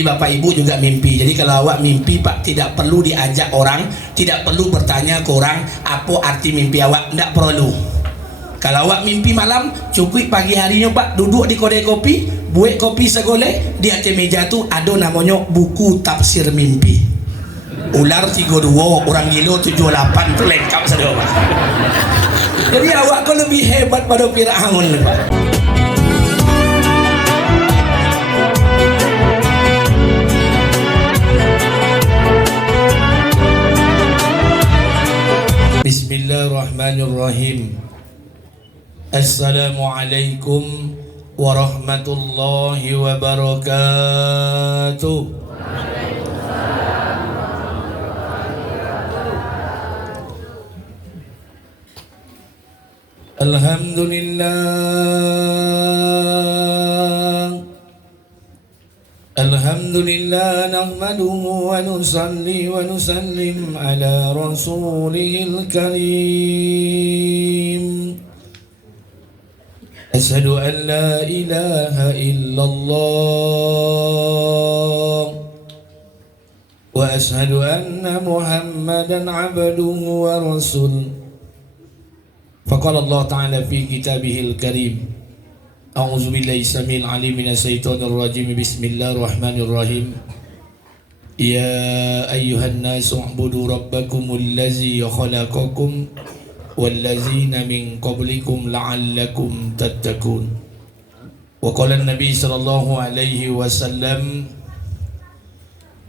Jadi Bapak Ibu juga mimpi. Jadi kalau awak mimpi Pak, tidak perlu diajak orang, tidak perlu bertanya ke orang apa arti mimpi awak, tidak perlu. Kalau awak mimpi malam, cukup pagi harinya Pak duduk di kedai kopi, buat kopi segolek, di atas meja tu ada namanya buku tafsir mimpi. Ular 32, orang gila 78 tu lengkap saja Pak. Jadi awak kau lebih hebat pada Firaun Pak. Bismillahirrahmanirrahim. Assalamualaikum warahmatullahi wabarakatuh. Alhamdulillah nahmaduhu wa nusalli wa nusallim ala rasulihil karim. Asyhadu an la ilaha illallah wa asyhadu anna Muhammadan abduhu wa rasul. Faqala Allah Ta'ala fi kitabihil karim. A'udzu billahi samil alim minasyaitonir rajim. Bismillahirrahmanirrahim. Ya ayyuhan nasu u'budu rabbakumul ladzi khalaqakum walladzina min qablikum la'allakum tattaqun. Wa qala an-nabi sallallahu alaihi wasallam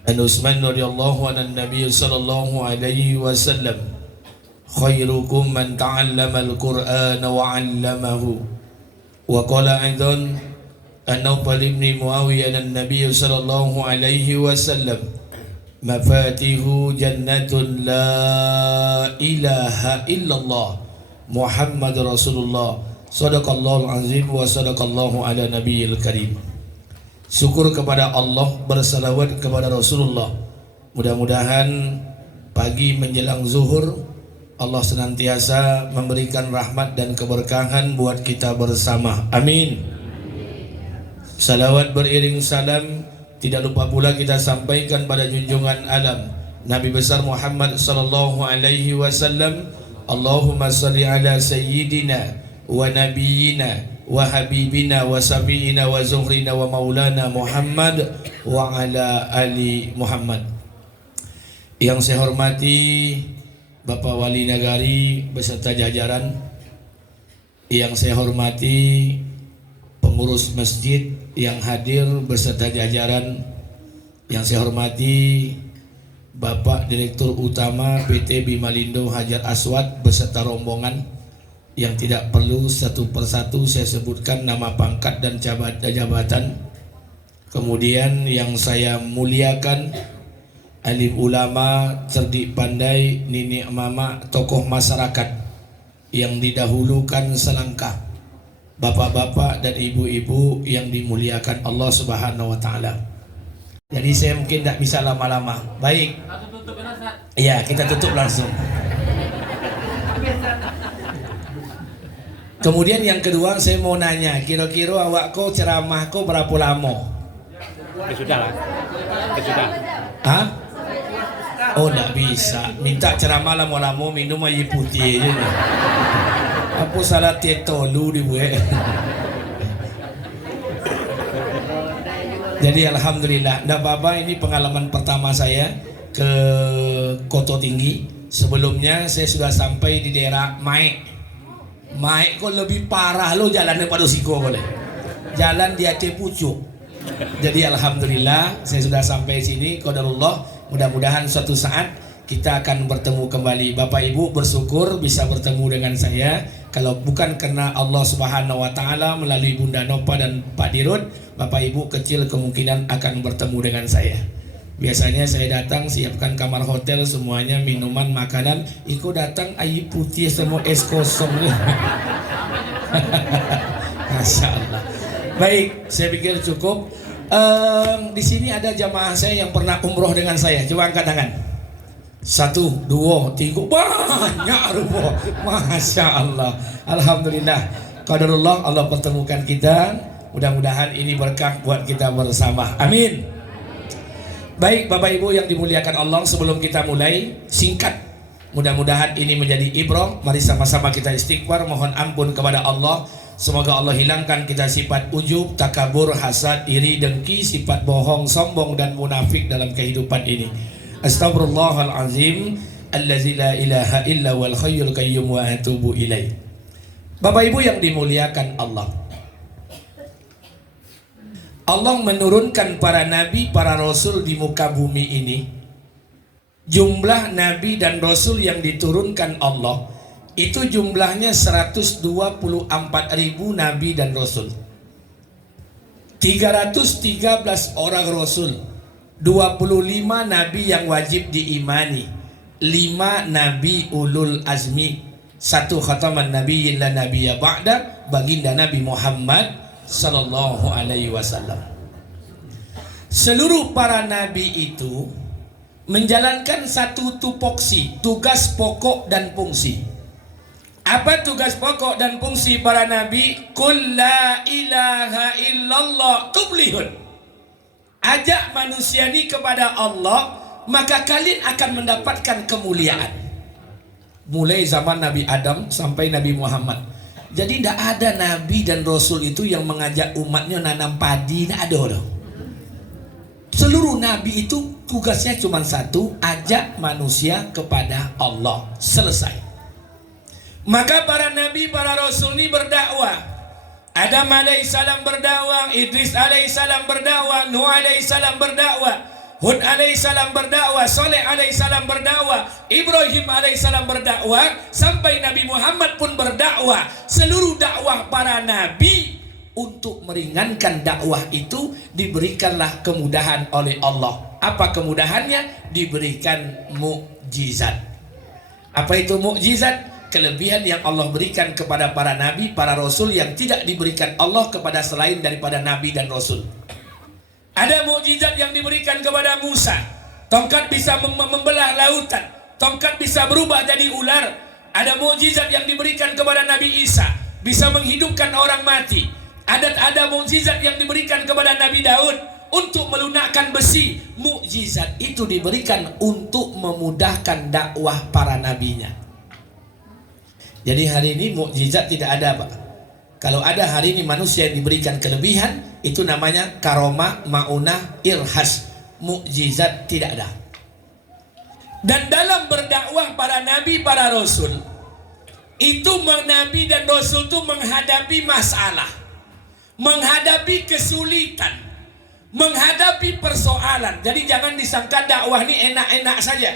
an Utsman radhiyallahu anhu an-nabiy sallallahu alaihi wasallam khairukum man ta'allama al-Qur'ana wa 'allamahu. Wa qala aidan an-Nawfal ibn Muawiyah an-nabiy sallallahu alaihi wasallam mafatihu jannatun la ilaha illallah Muhammad Rasulullah sadaqallahul azim wa sadaqallahu ala nabiyil karim. Syukur kepada Allah, bersalawat kepada Rasulullah. Mudah-mudahan pagi menjelang zuhur Allah senantiasa memberikan rahmat dan keberkahan buat kita bersama. Amin. Salawat beriring salam tidak lupa pula kita sampaikan pada junjungan alam Nabi besar Muhammad sallallahu alaihi wasallam. Allahumma salli ala sayyidina wa nabiyyina wa habibina wa safiina wa zuhrina wa maulana Muhammad wa ala ali Muhammad. Yang saya hormati Bapak Wali Nagari beserta jajaran, yang saya hormati pengurus masjid yang hadir beserta jajaran, yang saya hormati Bapak Direktur Utama PT Bimalindo Hajar Aswad beserta rombongan, yang tidak perlu satu persatu saya sebutkan nama pangkat dan jabatan. Kemudian yang saya muliakan alim ulama, cerdik pandai, nenek mama, tokoh masyarakat yang didahulukan selangkah, bapak-bapak dan ibu-ibu yang dimuliakan Allah Subhanahu wa taala. Jadi saya mungkin tidak bisa lama-lama. Baik. Iya, kita tutup langsung. Kemudian yang kedua saya mau nanya, kira-kira awak kau ceramah kau berapa lama? Sudah lah. Sudah. Hah? Oh, tidak bisa. Minta ceramah lama-lama minum air putih je. Apa salah tetolu dibuat? Jadi alhamdulillah. Tidak apa-apa, ini pengalaman pertama saya ke Kota Tinggi. Sebelumnya saya sudah sampai di daerah Maek. Maek kok lebih parah lo jalan daripada Siko boleh. Jalan di Aceh Pucuk. Jadi alhamdulillah saya sudah sampai sini. Qadarullah. Mudah-mudahan suatu saat kita akan bertemu kembali. Bapak Ibu bersyukur bisa bertemu dengan saya. Kalau bukan karena Allah Subhanahu wa taala melalui Bunda Nopa dan Pak Dirut, Bapak Ibu kecil kemungkinan akan bertemu dengan saya. Biasanya saya datang siapkan kamar hotel semuanya, minuman, makanan. Iko datang air putih semua es kosong. Masya Allah. Baik, saya pikir cukup. Di sini ada jamaah saya yang pernah umroh dengan saya. Coba angkat tangan. 1, 2, 3, banyak rumah. Masya Allah. Alhamdulillah. Qadarullah Allah pertemukan kita. Mudah-mudahan ini berkah buat kita bersama. Amin. Baik Bapak Ibu yang dimuliakan Allah, sebelum kita mulai singkat, mudah-mudahan ini menjadi ibrah. Mari sama-sama kita istighfar, mohon ampun kepada Allah. Semoga Allah hilangkan kita sifat ujub, takabur, hasad, iri, dengki, sifat bohong, sombong dan munafik dalam kehidupan ini. Astagfirullahalazim allazi la ilaha illa wal hayyul qayyum wa atubu ilaih. Bapak Ibu yang dimuliakan Allah, Allah menurunkan para nabi, para rasul di muka bumi ini. Jumlah nabi dan rasul yang diturunkan Allah itu jumlahnya 124.000 nabi dan rasul. 313 orang rasul, 25 nabi yang wajib diimani, 5 nabi ulul azmi, 1 khataman nabiyyin la nabiyya ba'da, baginda Nabi Muhammad sallallahu alaihi wasallam. Seluruh para nabi itu menjalankan satu tupoksi, tugas pokok dan fungsi. Apa tugas pokok dan fungsi para nabi? Qul la ilaha illallah tuflihun. Ajak manusia ini kepada Allah, maka kalian akan mendapatkan kemuliaan. Mulai zaman Nabi Adam sampai Nabi Muhammad. Jadi tidak ada nabi dan rasul itu yang mengajak umatnya nanam padi, tidak ada. Seluruh nabi itu tugasnya cuma satu, ajak manusia kepada Allah. Selesai. Maka para nabi, para rasul ini berdakwah. Adam alaihissalam berdakwah, Idris alaihissalam berdakwah, Nuh alaihissalam berdakwah, Hud alaihissalam berdakwah, Saleh alaihissalam berdakwah, Ibrahim alaihissalam berdakwah, sampai Nabi Muhammad pun berdakwah. Seluruh dakwah para nabi, untuk meringankan dakwah itu diberikanlah kemudahan oleh Allah. Apa kemudahannya? Diberikan mukjizat. Apa itu mukjizat? Kelebihan yang Allah berikan kepada para nabi, para rasul yang tidak diberikan Allah kepada selain daripada nabi dan rasul. Ada mukjizat yang diberikan kepada Musa. Tongkat bisa membelah lautan, tongkat bisa berubah jadi ular. Ada mukjizat yang diberikan kepada Nabi Isa, bisa menghidupkan orang mati. Ada mukjizat yang diberikan kepada Nabi Daud untuk melunakkan besi. Mukjizat itu diberikan untuk memudahkan dakwah para nabinya. Jadi hari ini mukjizat tidak ada, Pak. Kalau ada hari ini manusia yang diberikan kelebihan, itu namanya karomah, maunah, irhas. Mukjizat tidak ada. Dan dalam berdakwah para nabi, para rasul, itu nabi dan rasul itu menghadapi masalah, menghadapi kesulitan, menghadapi persoalan. Jadi jangan disangka dakwah ini enak-enak saja.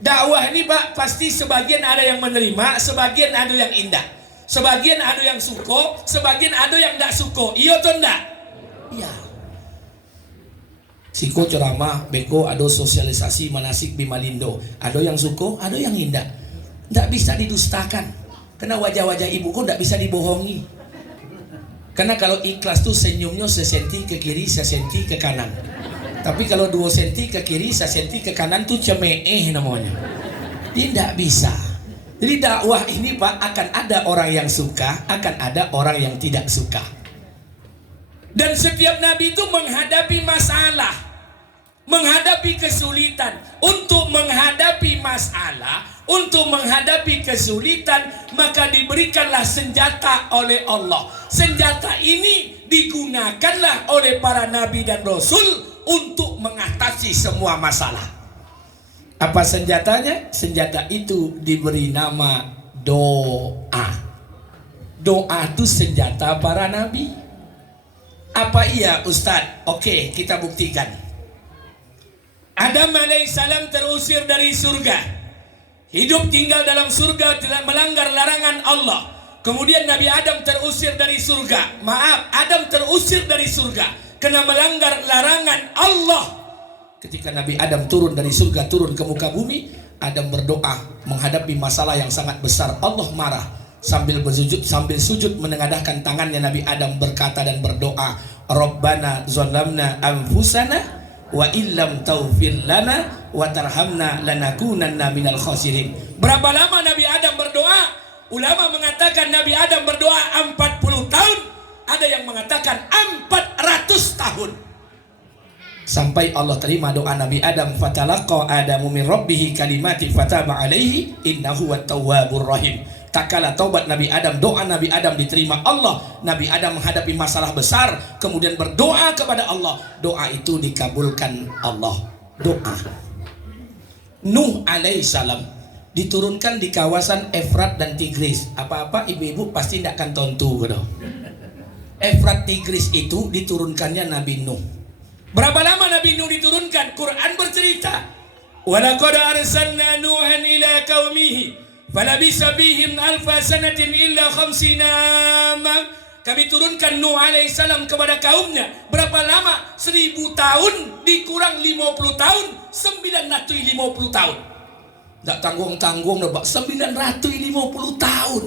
Dakwah ini Pak, pasti sebagian ada yang menerima, sebagian ada yang indah. Sebagian ada yang suko, sebagian ada yang tidak suko. Iya atau tidak? Iya. Siko ceramah, beko ada sosialisasi manasik bimalindo. Ada yang suko, ada yang indah. Tidak bisa didustakan. Karena wajah-wajah ibu kok tidak bisa dibohongi. Karena kalau ikhlas tuh senyumnya sesenti ke kiri, sesenti ke kanan. Tapi kalau 2 senti ke kiri, sesenti ke kanan tuh cemeeh namanya. Tidak bisa. Jadi dakwah ini Pak, akan ada orang yang suka, akan ada orang yang tidak suka. Dan setiap nabi itu menghadapi masalah, menghadapi kesulitan. Untuk menghadapi masalah, untuk menghadapi kesulitan, maka diberikanlah senjata oleh Allah. Senjata ini digunakanlah oleh para nabi dan rasul untuk mengatasi semua masalah. Apa senjatanya? Senjata itu diberi nama doa. Doa itu senjata para nabi. Apa iya Ustadz? Oke, kita buktikan. Adam alaihissalam terusir dari surga, hidup tinggal dalam surga, tidak melanggar larangan Allah. Kemudian Nabi Adam terusir dari surga. Maaf, Adam terusir dari surga karena melanggar larangan Allah. Ketika Nabi Adam turun dari surga, turun ke muka bumi, Adam berdoa menghadapi masalah yang sangat besar. Allah marah. Sambil sujud menengadahkan tangannya, Nabi Adam berkata dan berdoa, Rabbana zalamna anfusana wa illam taghfir lana wa tarhamna lanakunanna minal khasirin. Berapa lama Nabi Adam berdoa? Ulama mengatakan Nabi Adam berdoa 40 tahun. Ada yang mengatakan 400 tahun. Sampai Allah terima doa Nabi Adam, fatalaqa Adamu min rabbih kalimati fataba alaihi innahu wat-tawwabur rahim. Tak kala taubat Nabi Adam, doa Nabi Adam diterima Allah. Nabi Adam menghadapi masalah besar, kemudian berdoa kepada Allah. Doa itu dikabulkan Allah. Doa Nuh alaihissalam diturunkan di kawasan Efrat dan Tigris. Apa-apa ibu-ibu pasti tidak akan tontu gitu. Efrat Tigris itu diturunkannya Nabi Nuh. Berapa lama Nabi Nuh diturunkan? Quran bercerita, walaqad arsalna Nuhan ila qaumihi falabisa bihim alfa sanatin illa khamsina ama. Kami turunkan Nuh alaihissalam kepada kaumnya. Berapa lama? 1000 tahun dikurang 50 tahun, 950 tahun. Tak tanggung-tanggung, 950 tahun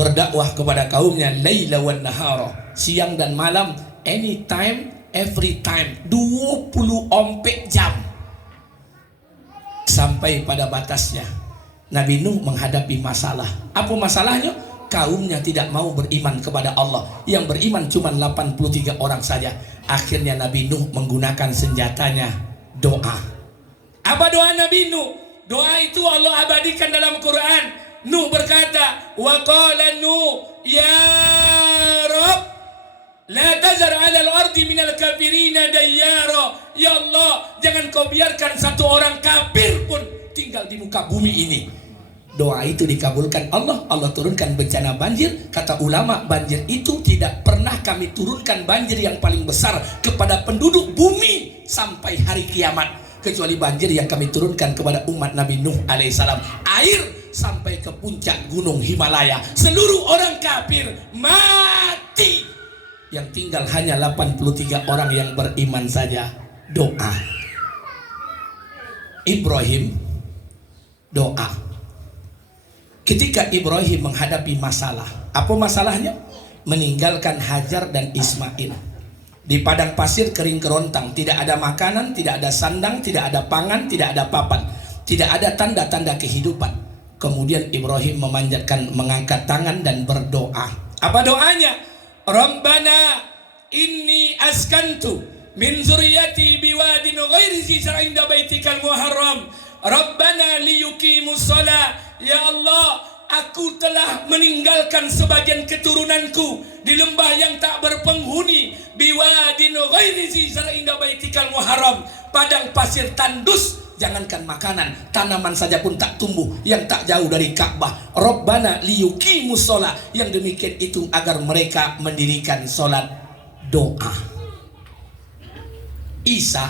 berdakwah kepada kaumnya, laila wan nahara, siang dan malam, anytime, every time, 24 jam. Sampai pada batasnya Nabi Nuh menghadapi masalah. Apa masalahnya? Kaumnya tidak mau beriman kepada Allah. Yang beriman cuma 83 orang saja. Akhirnya Nabi Nuh menggunakan senjatanya doa. Apa doa Nabi Nuh? Doa itu Allah abadikan dalam Quran. Nuh berkata, wa qala Nuh ya Rabb la tazar 'alal ardi minal kafirina dayyara. Ya Allah, jangan kau biarkan satu orang kafir pun tinggal di muka bumi ini. Doa itu dikabulkan Allah. Allah turunkan bencana banjir. Kata ulama, banjir itu tidak pernah kami turunkan banjir yang paling besar kepada penduduk bumi sampai hari kiamat, kecuali banjir yang kami turunkan kepada umat Nabi Nuh alaihissalam. Air sampai ke puncak gunung Himalaya. Seluruh orang kafir mati. Yang tinggal hanya 83 orang yang beriman saja. Doa Ibrahim, doa. Ketika Ibrahim menghadapi masalah, apa masalahnya? Meninggalkan Hajar dan Ismail di padang pasir kering kerontang, tidak ada makanan, tidak ada sandang, tidak ada pangan, tidak ada papan, tidak ada tanda-tanda kehidupan. Kemudian Ibrahim memanjatkan, mengangkat tangan dan berdoa. Apa doanya? Rabbana inni askantu min zuriyati biwadin ghairi zi zar'in inda baitikal muharram Rabbana liyuqimus shalah. Ya Allah, aku telah meninggalkan sebagian keturunanku di lembah yang tak berpenghuni, biwadin ghairi zi zar'in inda baitikal muharram, padang pasir tandus, jangankan makanan, tanaman saja pun tak tumbuh, yang tak jauh dari Ka'bah. Rabbana liyuqimus shalah, yang demikian itu agar mereka mendirikan salat. Doa Isa,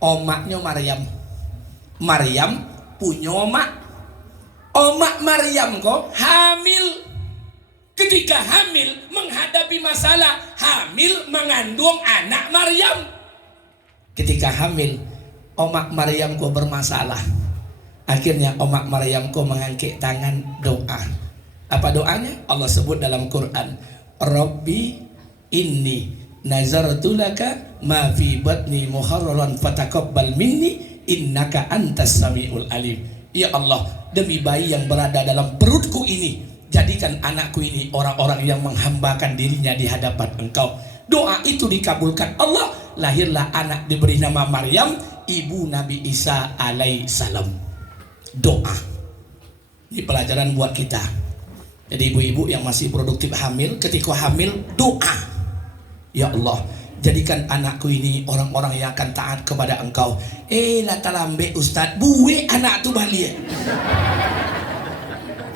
omaknya Maryam. Maryam punya omak. Omak Maryam kok hamil. Ketika hamil menghadapi masalah, hamil mengandung anak Maryam. Ketika hamil, omak Maryam kok bermasalah. Akhirnya omak Maryam kok mengangkat tangan doa. Apa doanya? Allah sebut dalam Quran, Rabbi inni nazartu laka ma fi batni muharraran fataqabbal minni innaka antas samiul alim. Ya Allah, demi bayi yang berada dalam perutku ini, jadikan anakku ini orang-orang yang menghambakan dirinya di hadapan Engkau. Doa itu dikabulkan Allah. Lahirlah anak diberi nama Maryam, ibu Nabi Isa alaihissalam. Doa ini pelajaran buat kita. Jadi ibu-ibu yang masih produktif hamil, ketika hamil doa, ya Allah, jadikan anakku ini orang-orang yang akan taat kepada Engkau. Lata lambe Ustaz, buwe anak tu balik.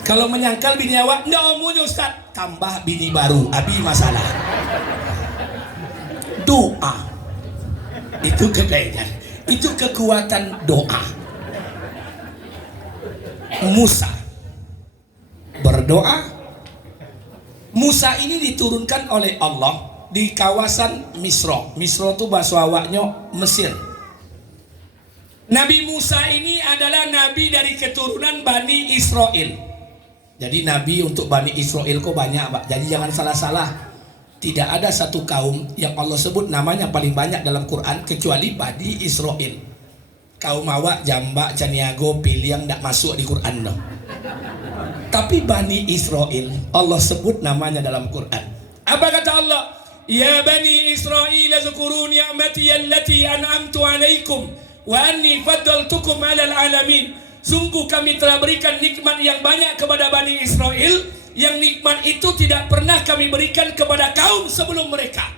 Kalau menyangkal bini awak, ndak omongnya Ustaz, tambah bini baru, abi masalah. Doa itu kekayaan, itu kekuatan doa. Musa berdoa. Musa ini diturunkan oleh Allah di kawasan Misra. Misra itu bahasa awaknya Mesir. Nabi Musa ini adalah nabi dari keturunan Bani Israel. Jadi nabi untuk Bani Israel kok banyak, Pak. Jadi jangan salah-salah. Tidak ada satu kaum yang Allah sebut namanya paling banyak dalam Quran kecuali Bani Israel. Kaum awak Jambak, Caniago, Piliang tidak masuk di Quran no. Tapi Bani Israel Allah sebut namanya dalam Quran. Apa kata Allah? Ya bani Israil zkuruu ni'mati allati an'amtu alaikum wa anni faddaltukum 'alal alamin. Sungguh kami telah berikan nikmat yang banyak kepada Bani Israel, yang nikmat itu tidak pernah kami berikan kepada kaum sebelum mereka.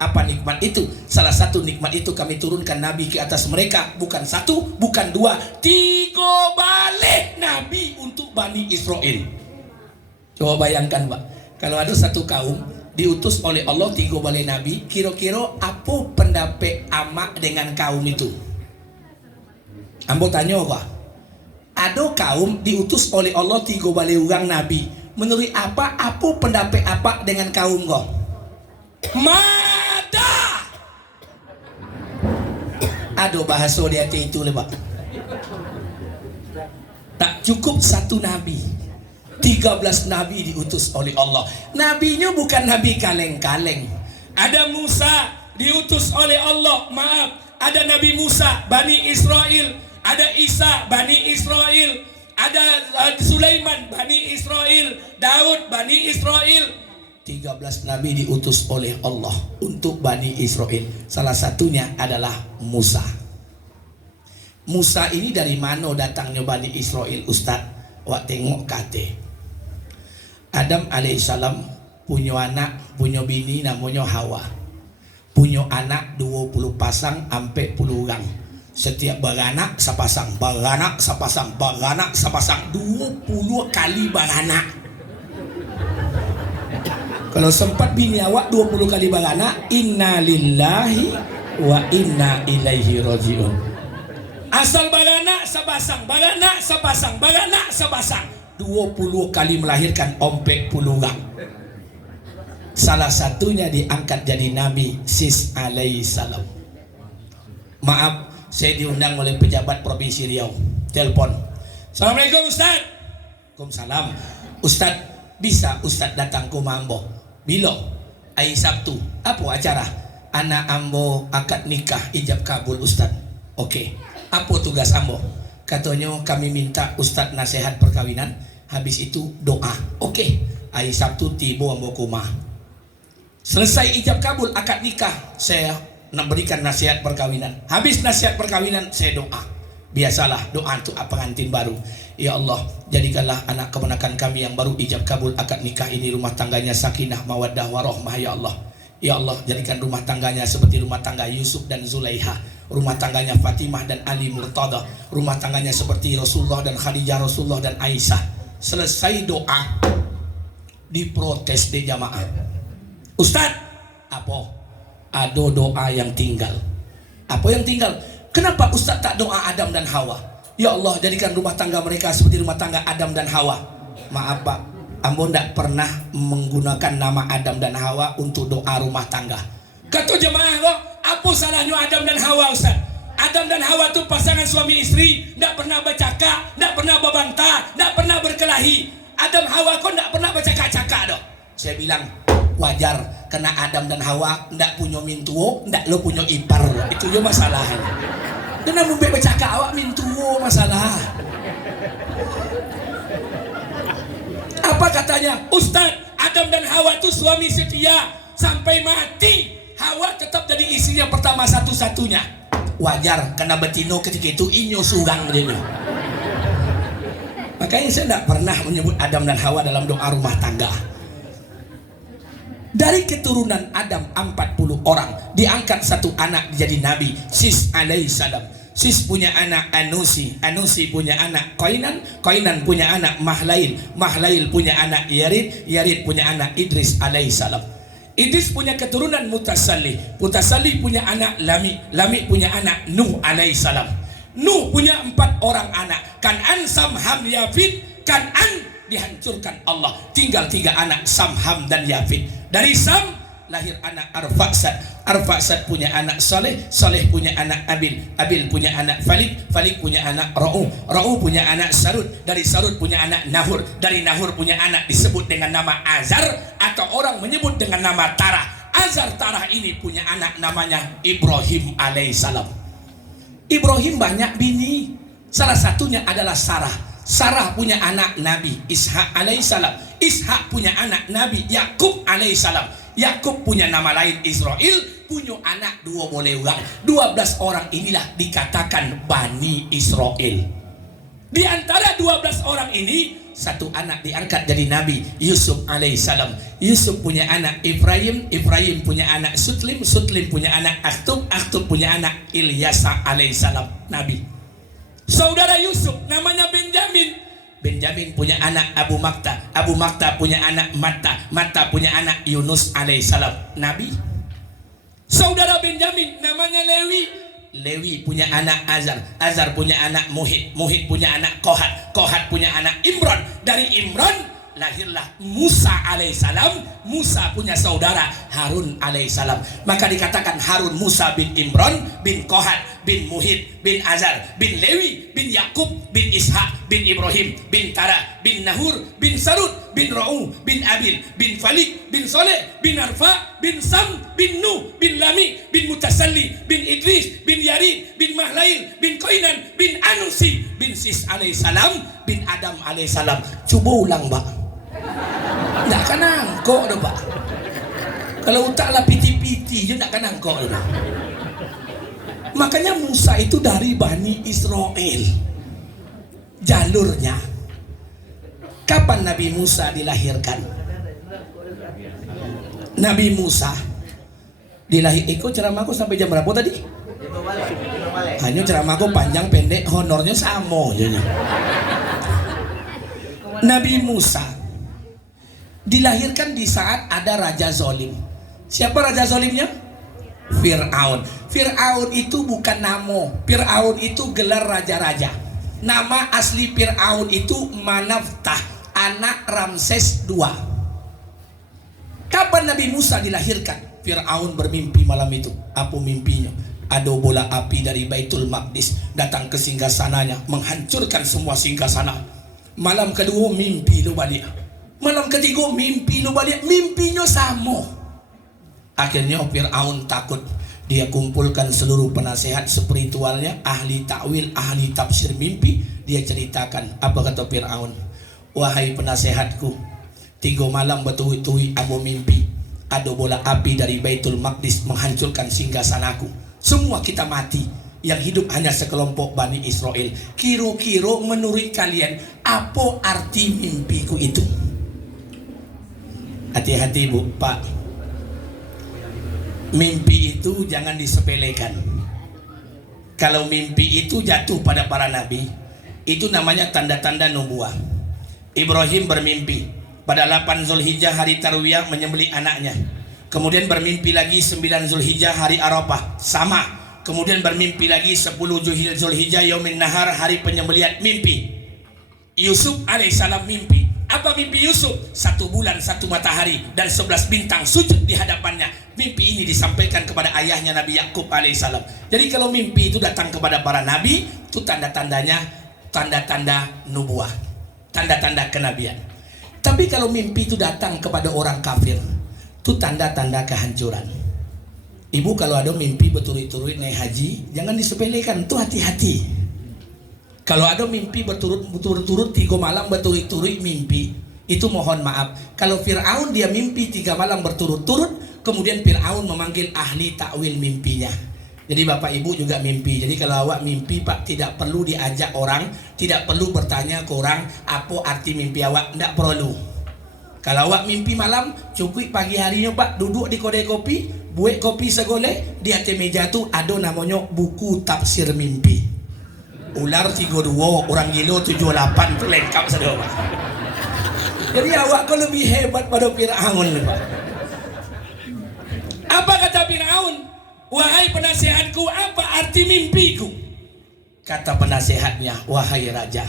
Apa nikmat itu? Salah satu nikmat itu kami turunkan Nabi ke atas mereka. Bukan satu, bukan dua, 3 balik Nabi untuk Bani Israel. Coba bayangkan Pak, kalau ada satu kaum diutus oleh Allah 3 balik Nabi, kira-kira apa pendapat amak dengan kaum itu? Ambo tanya Pak, ada kaum diutus oleh Allah 3 balik orang Nabi, menurut apa pendapat apa dengan kaum kau? Mada ada bahasa di hati itu Pak. Tak cukup satu Nabi, 13 Nabi diutus oleh Allah. Nabinya bukan Nabi kaleng-kaleng. Ada Musa diutus oleh Allah, maaf, ada Nabi Musa Bani Israel, ada Isa Bani Israel, ada Sulaiman Bani Israel, Daud Bani Israel. 13 Nabi diutus oleh Allah untuk Bani Israel. Salah satunya adalah Musa. Musa ini dari mana datangnya Bani Israel Ustaz? Wak tengok kate. Adam alaihissalam punya anak, punya bini namanya Hawa. Punya anak 20 pasang sampai puluhan. Setiap beranak sepasang, beranak sepasang, beranak sepasang, 20 kali beranak. Kalau sempat bini awak 20 kali beranak, inna lillahi wa inna ilaihi rajiun. Asal beranak sepasang, beranak sepasang, beranak sepasang, 20 kali melahirkan ompek puluhan. Salah satunya diangkat jadi Nabi Sis alaihissalam. Maaf, saya diundang oleh pejabat Provinsi Riau. Telepon. Assalamualaikum Ustaz. Waalaikumsalam. Ustaz, bisa Ustaz datang ke Mambo? Bila? Hari Sabtu. Apa acara? Anak ambo akad nikah ijab kabul Ustaz. Oke. Apa tugas ambo? Katanya kami minta Ustaz nasihat perkawinan. Habis itu doa. Oke. Hari Sabtu tiba ambo ke rumah. Selesai ijab kabul akad nikah, saya nak berikan nasihat perkawinan. Habis nasihat perkawinan, saya doa. Biasalah doa untuk pengantin baru. Ya Allah, jadikanlah anak keponakan kami yang baru ijab kabul akad nikah ini rumah tangganya sakinah mawaddah warahmah ya Allah. Ya Allah, jadikan rumah tangganya seperti rumah tangga Yusuf dan Zulaiha, rumah tangganya Fatimah dan Ali Murtada, rumah tangganya seperti Rasulullah dan Khadijah, Rasulullah dan Aisyah. Selesai doa, diprotes di jamaah. Ustaz, apa? Ada doa yang tinggal. Apa yang tinggal? Kenapa Ustaz tak doa Adam dan Hawa? Ya Allah, jadikan rumah tangga mereka seperti rumah tangga Adam dan Hawa. Maaf Pak, ambo tidak pernah menggunakan nama Adam dan Hawa untuk doa rumah tangga. Kata jemaah kok, apa salahnya Adam dan Hawa Ustaz? Adam dan Hawa itu pasangan suami istri, tidak pernah bercakap, tidak pernah berbantah, tidak pernah berkelahi. Adam Hawa kok tidak pernah bercakap-cakap dok. Saya bilang wajar, karena Adam dan Hawa tidak punya mintuo, tidak lo punya ipar. Itu je masalahnya. Kena mumpe bercakap awak mintuo masalah. Apa katanya? Ustaz, Adam dan Hawa itu suami setia sampai mati. Hawa tetap jadi istrinya pertama satu-satunya. Wajar, karena betino ketika itu inyo surang dia. Makanya saya tidak pernah menyebut Adam dan Hawa dalam doa rumah tangga. Dari keturunan Adam 40 orang diangkat satu anak jadi nabi, Sis alaihissalam. Sis punya anak Anusi, Anusi punya anak Qainan, Qainan punya anak Mahlail, Mahlail punya anak Yarid, Yarid punya anak Idris alaihissalam. Idris punya keturunan Mutasalli, Mutasalli punya anak Lami, Lami punya anak Nuh alaihissalam. Nuh punya 4 orang anak, Kan'an, Sam, Ham, Yafid. Kan'an dihancurkan Allah, tinggal 3 anak, Sam, Ham dan Yafid. Dari Sam lahir anak Arfaksad, Arfaksad punya anak Saleh, Saleh punya anak Abil, Abil punya anak Falid, Falid punya anak Ra'u, Ra'u punya anak Sarud, dari Sarud punya anak Nahur, dari Nahur punya anak disebut dengan nama Azar atau orang menyebut dengan nama Tarah. Azar Tarah ini punya anak namanya Ibrahim alaihissalam. Ibrahim banyak bini, salah satunya adalah Sarah. Sarah punya anak Nabi Ishak alaihissalam. Ishak punya anak Nabi Yakub alaihissalam. Yakub punya nama lain Israel, punya anak dua boleh orang. 12 orang inilah dikatakan Bani Israel. Di antara 12 orang ini, satu anak diangkat jadi nabi, Yusuf alaihissalam. Yusuf punya anak Ibrahim, Ibrahim punya anak Sutlim, Sutlim punya anak Aktub, Aktub punya anak Ilyasa alaihissalam, nabi. Saudara Yusuf namanya Benjamin, Benjamin punya anak Abu Makta, Abu Makta punya anak Matta, Matta punya anak Yunus alaihissalam, nabi. Saudara Benjamin namanya Lewi, Lewi punya anak Azar, Azar punya anak Muhid, Muhid punya anak Kohat, Kohat punya anak Imran. Dari Imran lahirlah Musa alaihissalam. Musa punya saudara Harun alaihissalam. Maka dikatakan Harun Musa bin Imran bin Kohat bin Muhid bin Azar bin Lewi bin Yakub bin Ishak bin Ibrahim bin Tara bin Nahur bin Sarud bin Ra'u bin Abil bin Falik bin Soleh bin Arfa bin Sam bin Nuh bin Lami bin Mutasalli bin Idris bin Yarid bin Mahlail bin Koinan bin Anusi bin Sis alaihissalam bin Adam alaihissalam. Coba ulang, Pak. Nggak kan angkok dah, Pak. Kalau utaklah piti-piti je nak kan angkok dah. Makanya Musa itu dari Bani Israel. Jalurnya. Kapan Nabi Musa dilahirkan? Nabi Musa dilahirkan. Ikut ceramahku sampai jam berapa tadi? Hanya ceramahku panjang pendek, honornya sama aja. Nabi Musa dilahirkan di saat ada raja zolim. Siapa raja zolimnya? Fir'aun. Fir'aun itu bukan nama, Fir'aun itu gelar raja-raja. Nama asli Fir'aun itu Manaftah, anak Ramses II. Kapan Nabi Musa dilahirkan? Fir'aun bermimpi malam itu. Apa mimpinya? Ada bola api dari Baitul Maqdis datang ke singgasananya, menghancurkan semua singgasana. Malam kedua mimpi lu balik, malam ketiga mimpi lu balik, mimpinya sama. Akhirnya Fir'aun takut. Dia kumpulkan seluruh penasehat spiritualnya, ahli takwil, ahli tafsir mimpi. Dia ceritakan, apa kata Fir'aun? Wahai penasehatku, 3 malam bertuwi-tuwi aku mimpi ada bola api dari Baitul Maqdis menghancurkan singgasanaku. Semua kita mati, yang hidup hanya sekelompok Bani Israel. Kira-kira menurut kalian apa arti mimpiku itu? Hati-hati Bu, Pak. Mimpi itu jangan disepelekan. Kalau mimpi itu jatuh pada para nabi, itu namanya tanda-tanda nubuah. Ibrahim bermimpi pada 8 Zulhijjah hari Tarwiyah menyembelih anaknya. Kemudian bermimpi lagi 9 Zulhijjah hari Arafah, sama. Kemudian bermimpi lagi 10 Zulhijjah Yaumin Nahar hari penyembelihan, mimpi. Yusuf alaihissalam mimpi. Apa mimpi Yusuf? 1 bulan 1 matahari dan 11 bintang sujud di hadapannya. Mimpi ini disampaikan kepada ayahnya Nabi Yakub alaihissalam. Jadi kalau mimpi itu datang kepada para nabi, itu tanda-tandanya tanda-tanda nubuah, tanda-tanda kenabian. Tapi kalau mimpi itu datang kepada orang kafir, itu tanda-tanda kehancuran. Ibu kalau ada mimpi berturut-turut naik haji, jangan disepelekan, itu hati-hati. Kalau ada mimpi berturut-turut 3 malam berturut-turut mimpi, itu mohon maaf. Kalau Fir'aun dia mimpi 3 malam berturut-turut, kemudian Fir'aun memanggil ahli takwil mimpinya. Jadi Bapak Ibu juga mimpi. Jadi kalau awak mimpi Pak, tidak perlu diajak orang, tidak perlu bertanya ke orang apa arti mimpi awak, tidak perlu. Kalau awak mimpi malam, cukup pagi harinya Pak duduk di kedai kopi, buat kopi segolek, di atas meja tu ada namanya buku tafsir mimpi. Ular 32, orang gila 78, tu lengkap saja Pak. Jadi awak kau lebih hebat pada Fir'aun Pak. Apa kata Fir'aun? Wahai penasehatku, apa arti mimpiku? Kata penasehatnya, wahai raja,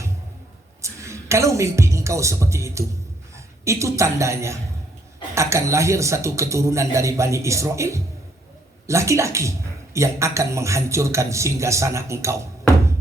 kalau mimpi engkau seperti itu tandanya akan lahir satu keturunan dari Bani Israel, laki-laki yang akan menghancurkan singgasana engkau.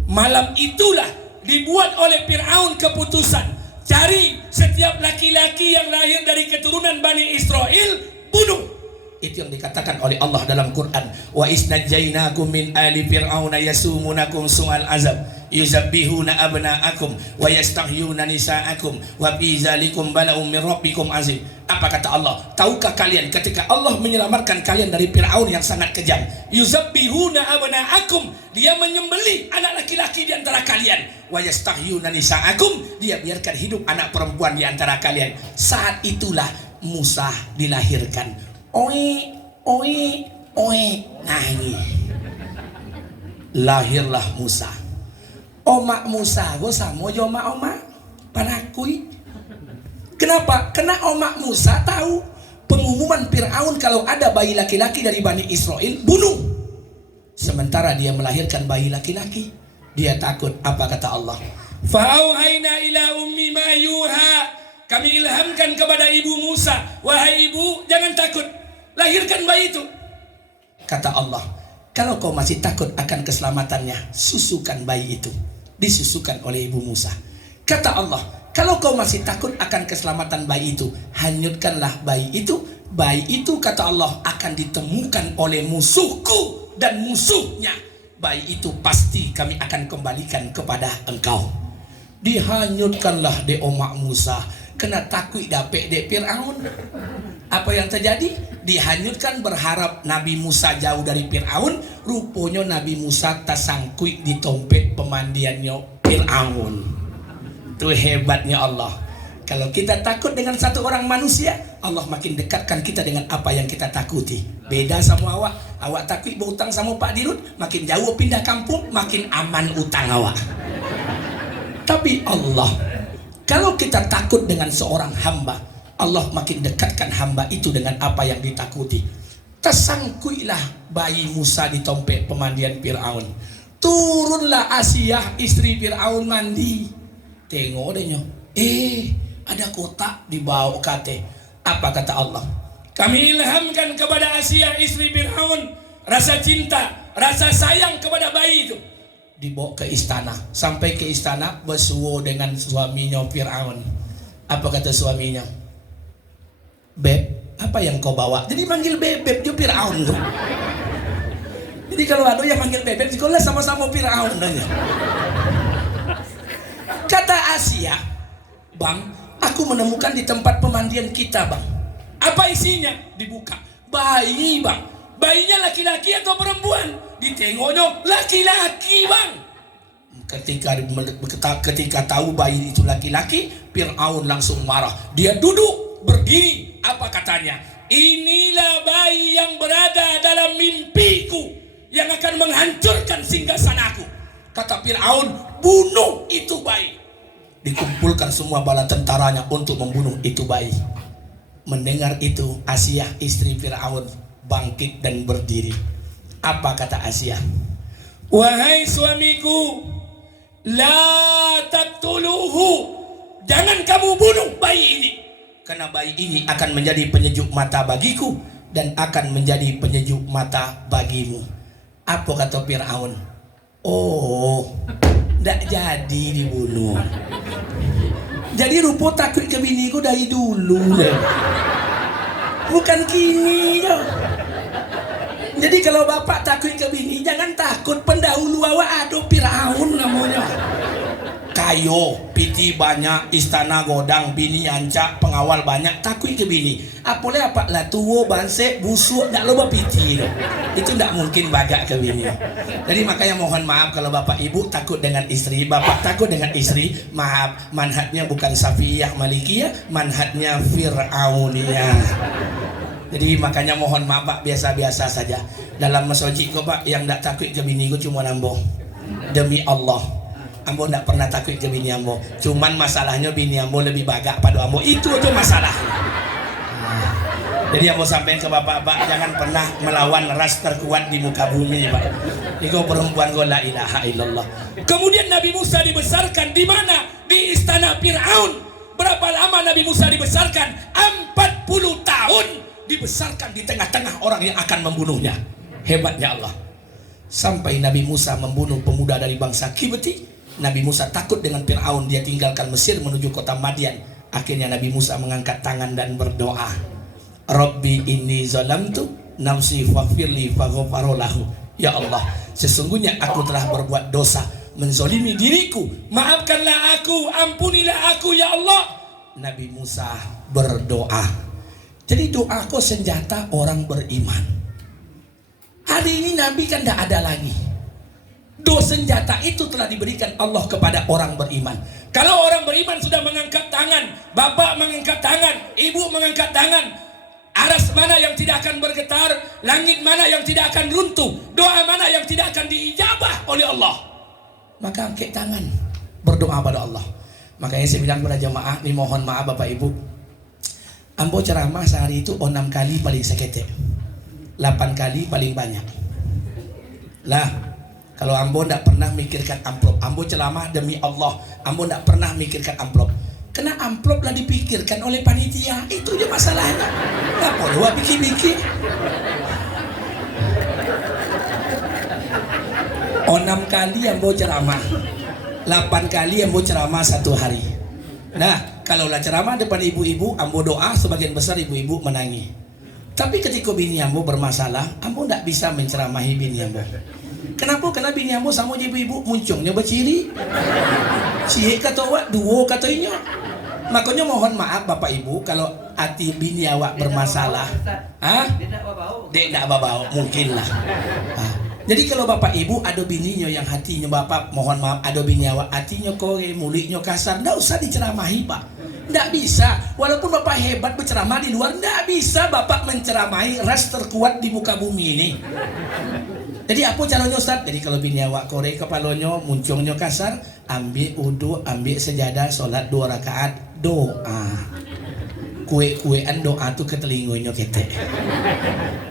Malam itulah dibuat oleh Fir'aun keputusan, cari setiap laki-laki yang lahir dari keturunan Bani Israel, bunuh. Itu yang dikatakan oleh Allah dalam Quran, wa isnajjainakum min ali fir'auna yasumunakum su'al azab. yuzabbihuna abna'akum wa yastahyuna nisa'akum wa fi dzalikum bala'un min rabbikum azim. Apa kata Allah? Tahukah kalian ketika Allah menyelamatkan kalian dari Fir'aun yang sangat kejam? Yuzabbihuna abna'akum, dia menyembelih anak laki-laki di antara kalian. Wa yastahyuna nisa'akum, dia biarkan hidup anak perempuan di antara kalian. Saat itulah Musa dilahirkan. Oi, oi, oi. Nah ini. Lahirlah Musa. Omak Musa go samo jo oma panakui. Kenapa? Karena omak Musa tahu pengumuman Fir'aun kalau ada bayi laki-laki dari Bani Israel bunuh. Sementara dia melahirkan bayi laki-laki, dia takut. Apa kata Allah? Fa'auhayna ila ummi ma yuha. Kami ilhamkan kepada ibu Musa, wahai ibu, jangan takut, lahirkan bayi itu. Kata Allah, kalau kau masih takut akan keselamatannya, susukan bayi itu. Disusukan oleh ibu Musa. Kata Allah, kalau kau masih takut akan keselamatan bayi itu, hanyutkanlah bayi itu. Bayi itu, kata Allah, akan ditemukan oleh musuhku dan musuhnya. Bayi itu pasti kami akan kembalikan kepada engkau. Dihanyutkanlah de omak Musa. Kena takut dapet de Fir'aun. Apa yang terjadi? Dihanyutkan berharap Nabi Musa jauh dari Fir'aun. Rupanya Nabi Musa tersangkut di tompet pemandiannya Fir'aun. Itu hebatnya Allah. Kalau kita takut dengan satu orang manusia, Allah makin dekatkan kita dengan apa yang kita takuti. Beda sama awak. Awak takut berhutang sama Pak Dirut, makin jauh pindah kampung, makin aman utang awak. Tapi Allah, kalau kita takut dengan seorang hamba, Allah makin dekatkan hamba itu dengan apa yang ditakuti. Tersangkuilah bayi Musa di tompet pemandian Fir'aun. Turunlah Asiyah istri Fir'aun mandi. Tengok dehnya, ada kotak dibawa kate. Apa kata Allah? Kami ilhamkan kepada Asiyah istri Fir'aun rasa cinta, rasa sayang kepada bayi itu. Dibawa ke istana. Sampai ke istana bersuara dengan suaminya Fir'aun. Apa kata suaminya? Beb, apa yang kau bawa? Jadi manggil bebek juga Fir'aun tuh. Jadi kalau ada yang manggil bebek, sekolah sama-sama Fir'aun nanya. Kata Asia, Bang, aku menemukan di tempat pemandian kita, Bang. Apa isinya? Dibuka. Bayi, Bang. Bayinya laki-laki atau perempuan? Ditengoknya laki-laki, Bang. Ketika tahu bayi itu laki-laki, Fir'aun langsung marah. Dia duduk, berdiri. Apa katanya? Inilah bayi yang berada dalam mimpiku, yang akan menghancurkan singgasanaku. Kata Fir'aun, bunuh itu bayi. Dikumpulkan semua bala tentaranya untuk membunuh itu bayi. Mendengar itu, Asiyah istri Fir'aun bangkit dan berdiri. Apa kata Asiyah? Wahai suamiku, la taqtuluhu, jangan kamu bunuh bayi ini, karena bayi ini akan menjadi penyejuk mata bagiku dan akan menjadi penyejuk mata bagimu. Apa kata Fir'aun? Oh, ndak jadi dibunuh. Jadi rupa takut ke biniku dari dulu deh. Bukan kini dong. Jadi kalau bapak takut ke bini, jangan takut, pendahulu awak ada Fir'aun namanya. Kayo, piti banyak, istana godang, bini ancak, pengawal banyak, takut ke bini. Apalagi apa lah tua, bansek, busuk, tak lupa piti dong. Itu tak mungkin bagak ke bini. Jadi makanya mohon maaf kalau bapak ibu takut dengan istri, bapak takut dengan istri, maaf, manhatnya bukan Safiyah Malikiyah, manhatnya Fir'auniyah. Jadi makanya mohon maaf Pak, biasa-biasa saja. Dalam masjid kok Pak, yang tak takut ke bini ku cuma ambo. Demi Allah, ambo tak pernah takut ke bini ambo. Cuman masalahnya bini ambo lebih bagak pada ambo. Itu aja masalahnya. Jadi ambo sampaikan ke bapak-bapak, jangan pernah melawan ras terkuat di muka bumi Pak. Itu perempuan go la ilaha illallah. Kemudian Nabi Musa dibesarkan di mana? Di istana Fir'aun. Berapa lama Nabi Musa dibesarkan? 40 tahun. Dibesarkan di tengah-tengah orang yang akan membunuhnya. Hebatnya Allah. Sampai Nabi Musa membunuh pemuda dari bangsa Kibti, Nabi Musa takut dengan Fir'aun. Dia tinggalkan Mesir menuju kota Madian. Akhirnya Nabi Musa mengangkat tangan dan berdoa, Rabbi inni zalamtu nafsi faghfirli faghfara lahu. Ya Allah, sesungguhnya aku telah berbuat dosa, menzolimi diriku, maafkanlah aku, ampunilah aku ya Allah. Nabi Musa berdoa. Jadi doaku senjata orang beriman. Hari ini Nabi kan tidak ada lagi. Senjata itu telah diberikan Allah kepada orang beriman. Kalau orang beriman sudah mengangkat tangan, bapak mengangkat tangan, ibu mengangkat tangan, aras mana yang tidak akan bergetar, langit mana yang tidak akan runtuh, doa mana yang tidak akan diijabah oleh Allah, maka angkat tangan, berdoa pada Allah. Makanya saya bilang kepada jamaah, nih mohon maaf bapak ibu, ambo ceramah sehari itu 6 kali paling sekete, 8 kali paling banyak lah. Kalau ambo tidak pernah mikirkan amplop, ambo ceramah demi Allah, ambo tidak pernah mikirkan amplop. Kena amplop lah dipikirkan oleh panitia, itu aja masalahnya. Nggak perlu pikir-pikir. 6 kali ambo ceramah, 8 kali ambo ceramah satu hari. Nah, kalaulah ceramah depan ibu-ibu, ambo doa, sebagian besar ibu-ibu menangis. Tapi ketika bini ambo bermasalah, ambo tidak bisa menceramahi bini ambo. Kenapa? Karena bini ambo sama ibu-ibu muncungnya berciri. Cie kata awak, duo katanya. Makanya mohon maaf bapak ibu kalau hati bini awak bermasalah. Dek tak babau, mungkin lah. Jadi kalau bapak ibu ada bininya yang hatinya bapak, mohon maaf, ada bini awak hatinya kore, mulutnya kasar, tidak usah diceramahi pak. Tidak bisa, walaupun bapak hebat berceramah di luar, tidak bisa bapak menceramahi ras terkuat di muka bumi ini. Jadi apa caranya Ustaz? Jadi kalau bini awak korek kepalanya, muncungnya kasar, ambil wudu, ambil sejadah, solat 2 rakaat, doa. Kue-kuean doa tuh ke telinganya ketek.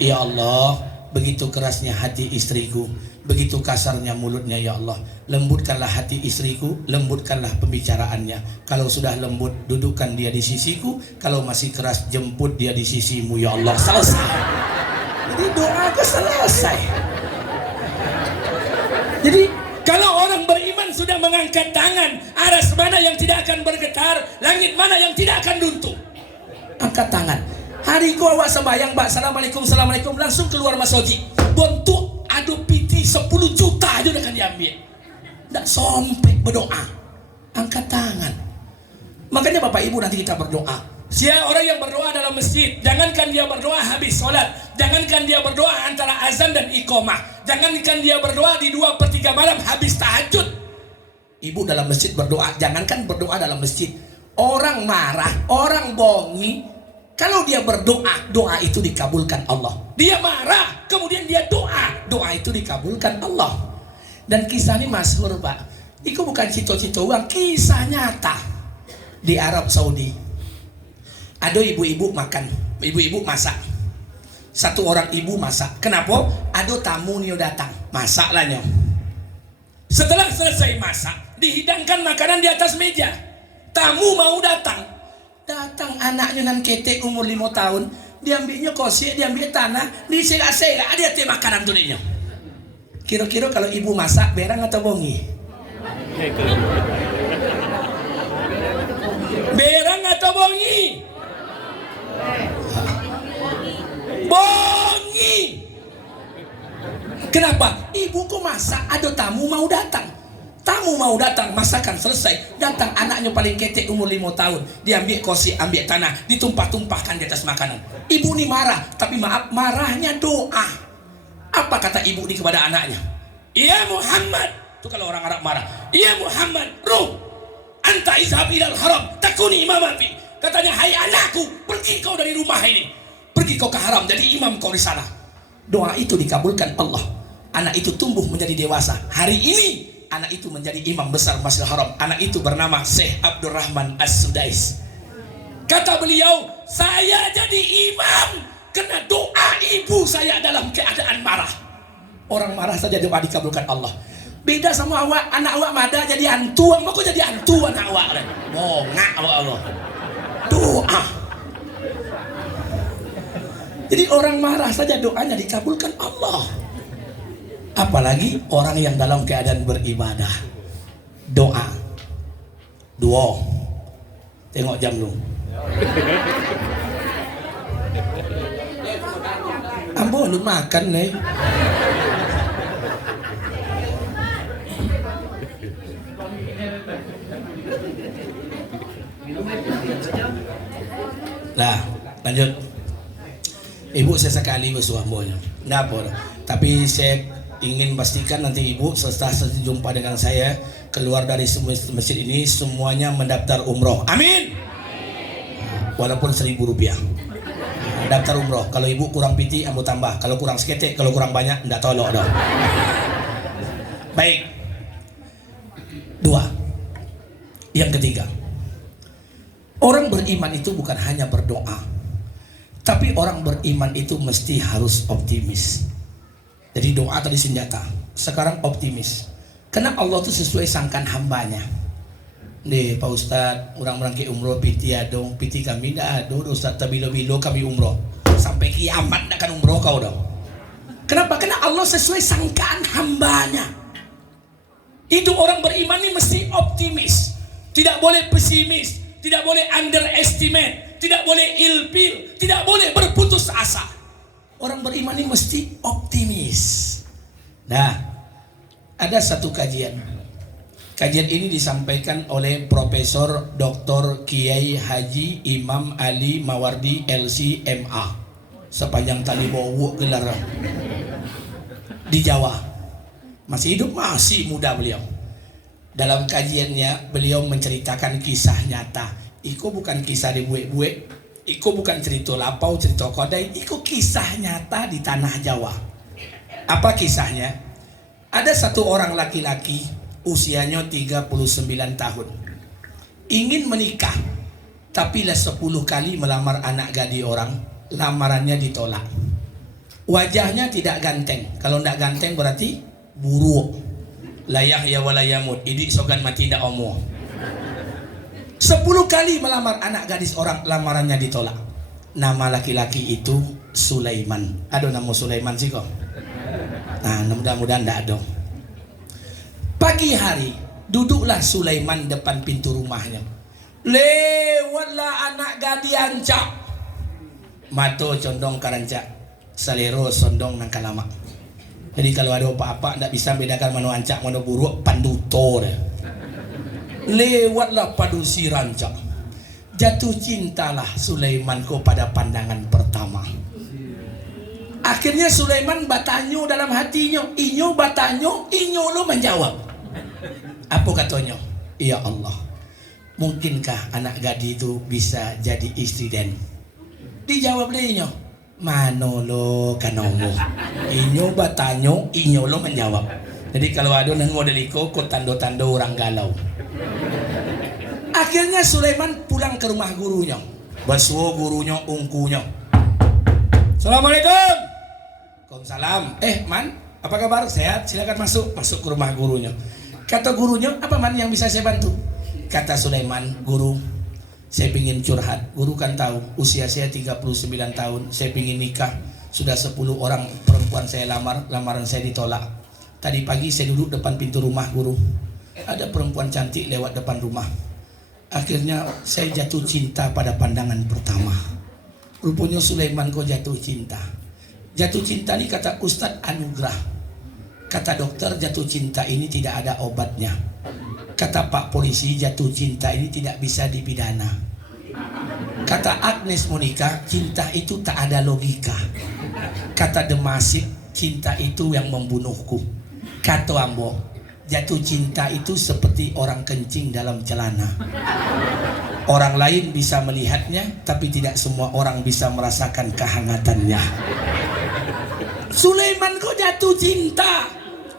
Ya Allah, begitu kerasnya hati istriku, begitu kasarnya mulutnya ya Allah. Lembutkanlah hati istriku, lembutkanlah pembicaraannya. Kalau sudah lembut, dudukkan dia di sisiku. Kalau masih keras, jemput dia di sisimu ya Allah. Selesai. Jadi doa ke selesai. Jadi kalau orang beriman sudah mengangkat tangan, aras mana yang tidak akan bergetar, langit mana yang tidak akan runtuh, angkat tangan. Hari ku awak sembahyang, Mbak, assalamualaikum, assalamualaikum, langsung keluar masjid. Bontuk adu piti 10 juta aja udah akan diambil. Tidak sompek berdoa, angkat tangan. Makanya bapak ibu nanti kita berdoa. Siapa orang yang berdoa dalam masjid, jangankan dia berdoa habis sholat, jangankan dia berdoa antara azan dan iqamah, jangankan dia berdoa di 2/3 malam habis tahajud. Ibu dalam masjid berdoa, jangankan berdoa dalam masjid, orang marah, orang bongi, kalau dia berdoa, doa itu dikabulkan Allah. Dia marah, kemudian dia doa, doa itu dikabulkan Allah. Dan kisah ini masyhur pak, itu bukan cito-cito uang, kisah nyata di Arab Saudi. Ada ibu-ibu makan, ibu-ibu masak. Satu orang ibu masak. Kenapa? Ada tamu nih datang, masaklah nyo. Setelah selesai masak, dihidangkan makanan di atas meja. Tamu mau datang, datang anaknya nan ketek umur 5 tahun, diambilnya kosek, diambil tanah, disegak-segak, dia teh makanan tulinya. Kira-kira kalau ibu masak, berang atau bongi? Berang atau bongi? Bongi. Kenapa? Ibuku masak, ada tamu mau datang. Tamu mau datang, masakan selesai, datang anaknya paling ketek umur 5 tahun, diambil kosi, ambil tanah, ditumpah-tumpahkan di atas makanan. Ibu ini marah, tapi maaf, marahnya doa. Apa kata ibu ini kepada anaknya? Ya Muhammad, itu kalau orang Arab marah. Ya Muhammad, ruh, anta izhab ilal haram, takuni imamafi. Katanya, hai anakku, pergi kau dari rumah ini, pergi kau ke haram, jadi imam kau di sana. Doa itu dikabulkan Allah. Anak itu tumbuh menjadi dewasa. Hari ini anak itu menjadi imam besar Masjidil Haram. Anak itu bernama Syekh Abdurrahman As-Sudais. Kata beliau, saya jadi imam karena doa ibu saya dalam keadaan marah. Orang marah saja doa dikabulkan Allah. Beda sama awak, anak awak mada jadi hantu, aku jadi hantu anak awak. Bongak awak Allah. Doa. Jadi orang marah saja doanya dikabulkan Allah. Apalagi orang yang dalam keadaan beribadah. Doa. Duo. Tengok jam lu. Ambo lu makan nih. Nah, lanjut. Ibu sesekali bersuamonya. Nggak apa. Tapi saya ingin pastikan nanti ibu setelah jumpa dengan saya keluar dari masjid ini semuanya mendaftar umroh. Amin. Walaupun Rp1.000. Daftar umroh. Kalau ibu kurang piti, ambo tambah. Kalau kurang seketek, kalau kurang banyak, ndak tolok dong. Baik. 2. Yang ketiga, orang beriman itu bukan hanya berdoa, tapi orang beriman itu mesti harus optimis. Jadi doa tadi senjata, sekarang optimis. Karena Allah itu sesuai sangkan hambanya. Nih Pak Ustadz, orang-orang ke umroh piti adong, piti kami dah ado, Ustadz tabilo-bilo kami umroh. Sampai kiamat nak kan umroh kau dong. Kenapa? Karena Allah sesuai sangkaan hambanya. Hidup orang beriman ini mesti optimis. Tidak boleh pesimis, tidak boleh underestimate, tidak boleh ilpil, tidak boleh berputus asa. Orang beriman ini mesti optimis. Nah, ada satu kajian. Kajian ini disampaikan oleh Profesor Dr. Kiai Haji Imam Ali Mawardi LC MA. Sepanjang tali bawa gelar di Jawa. Masih hidup, masih muda beliau. Dalam kajiannya beliau menceritakan kisah nyata. Iko bukan kisah di buek-buek, iko bukan cerita lapau, cerita kodai, iko kisah nyata di tanah Jawa. Apa kisahnya? Ada satu orang laki-laki usianya 39 tahun. Ingin menikah, tapi lah 10 kali melamar anak gadis orang, lamarannya ditolak. Wajahnya tidak ganteng. Kalau tidak ganteng berarti buruk. Layak ya walayamut, idik sogan mati ndak omo. 10 kali melamar anak gadis orang, lamarannya ditolak. Nama laki-laki itu Sulaiman. Ada nama Sulaiman sih kok. Nah, mudah-mudahan ndak ada. Pagi hari duduklah Sulaiman depan pintu rumahnya. Lewatlah anak gadis ancak. Mato condong karancak, salero sondong nang kalama. Jadi kalau ada apa-apa tidak bisa bedakan mana ancak mana buruk, panduto deh. Lewatlah padusi rancak. Jatuh cintalah Sulaiman kepada pandangan pertama. Akhirnya Sulaiman bertanya dalam hatinya, inyo bertanya, inyo lo menjawab. Apa katanya? Ya Allah, mungkinkah anak gadis itu bisa jadi istri Den? Dijawab dia, Manolo kanomo. Inyo bertanya, inyo lo menjawab. Jadi kalau ada nang model iko, kok tando-tando orang galau. Akhirnya Sulaiman pulang ke rumah gurunya. Basuh gurunya ungkunya. Assalamualaikum. Waalaikumsalam. Man, apa kabar? Sehat? Silakan masuk. Masuk ke rumah gurunya. Kata gurunya, apa man yang bisa saya bantu? Kata Sulaiman, guru, saya ingin curhat. Guru kan tahu usia saya 39 tahun. Saya ingin nikah. Sudah 10 orang perempuan saya lamar. Lamaran saya ditolak. Tadi pagi saya duduk depan pintu rumah guru. Ada perempuan cantik lewat depan rumah. Akhirnya saya jatuh cinta pada pandangan pertama. Rupanya Sulaiman kok jatuh cinta. Jatuh cinta ini kata Ustadz anugerah. Kata dokter jatuh cinta ini tidak ada obatnya. Kata Pak Polisi jatuh cinta ini tidak bisa dipidana. Kata Agnes Monica cinta itu tak ada logika. Kata Demasif cinta itu yang membunuhku. Kata Ambo jatuh cinta itu seperti orang kencing dalam celana. Orang lain bisa melihatnya, tapi tidak semua orang bisa merasakan kehangatannya. Sulaiman kok jatuh cinta?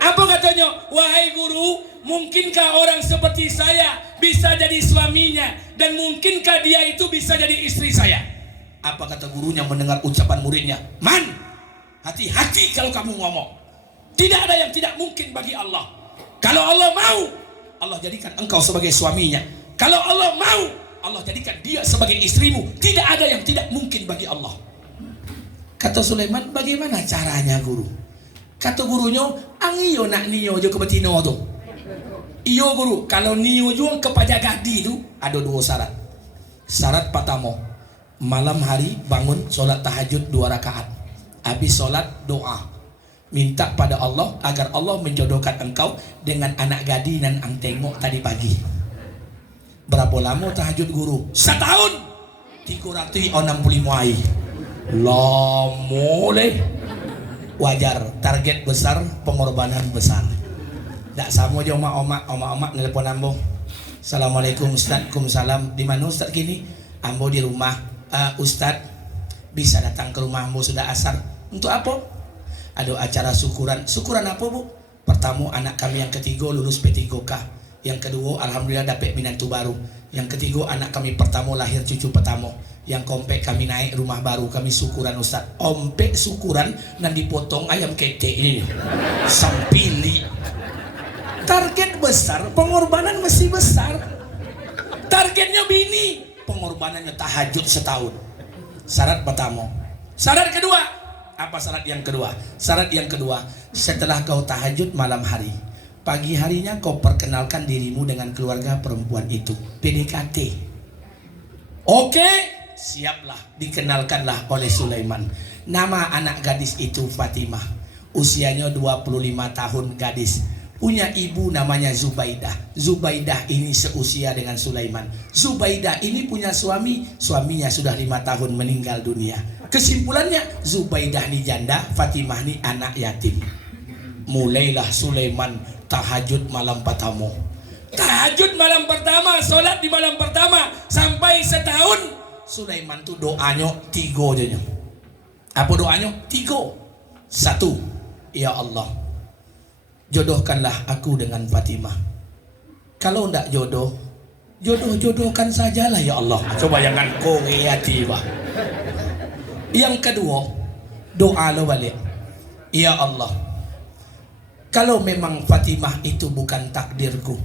Apa katanya? Wahai guru, mungkinkah orang seperti saya bisa jadi suaminya? Dan mungkinkah dia itu bisa jadi istri saya? Apa kata gurunya mendengar ucapan muridnya? Man, hati-hati kalau kamu ngomong. Tidak ada yang tidak mungkin bagi Allah. Kalau Allah mau, Allah jadikan engkau sebagai suaminya. Kalau Allah mau, Allah jadikan dia sebagai istrimu. Tidak ada yang tidak mungkin bagi Allah. Kata Sulaiman, bagaimana caranya guru? Kata gurunya, angiyo nak niyo jo ke betino tu. Iyo guru, kalau niyo jo kepada gadi itu ada 2 syarat. Syarat pertama, malam hari bangun solat tahajud 2 rakaat. Habis solat doa. Minta pada Allah agar Allah menjodohkan engkau dengan anak gadinan ang tengok tadi pagi. Berapa lama tahajud guru? Setahun 365 hari. Lama leh. Wajar, target besar, pengorbanan besar. Tak sama je omak-omak nelpon ambo. Assalamualaikum Ustaz, Waalaikumsalam. Di mana Ustaz kini? Ambo di rumah. Ustaz, bisa datang ke rumah ambo sudah asar. Untuk apa? Ada acara syukuran. Syukuran apa bu? Pertama anak kami yang ketiga lulus P3K. Yang kedua alhamdulillah dapat binatu baru. Yang ketiga anak kami pertama lahir cucu pertama. Yang keempat kami naik rumah baru. Kami syukuran Ustaz. Ompek syukuran dan dipotong ayam ketek ini. Sampili. Target besar, pengorbanan mesti besar. Targetnya bini, pengorbanannya tahajud setahun. Syarat pertama. Syarat kedua. Apa syarat yang kedua? Syarat yang kedua, setelah kau tahajud malam hari, pagi harinya kau perkenalkan dirimu dengan keluarga perempuan itu. PDKT. Oke, siaplah. Dikenalkanlah oleh Sulaiman. Nama anak gadis itu Fatimah. Usianya 25 tahun gadis. Punya ibu namanya Zubaidah. Zubaidah ini seusia dengan Sulaiman. Zubaidah ini punya suami. Suaminya sudah 5 tahun meninggal dunia. Kesimpulannya, Zubaidah ni janda, Fatimah ni anak yatim. Mulailah Sulaiman tahajud malam pertama. Tahajud malam pertama, solat di malam pertama sampai setahun. Sulaiman tu doanya 3 je. Apa doanya? 3. 1. Ya Allah, jodohkanlah aku dengan Fatimah. Kalau ndak jodoh, jodoh-jodohkan sajalah ya Allah. Coba jangan kreatif. Yang kedua, doa lo balik. Ya Allah, kalau memang Fatimah itu bukan takdirku,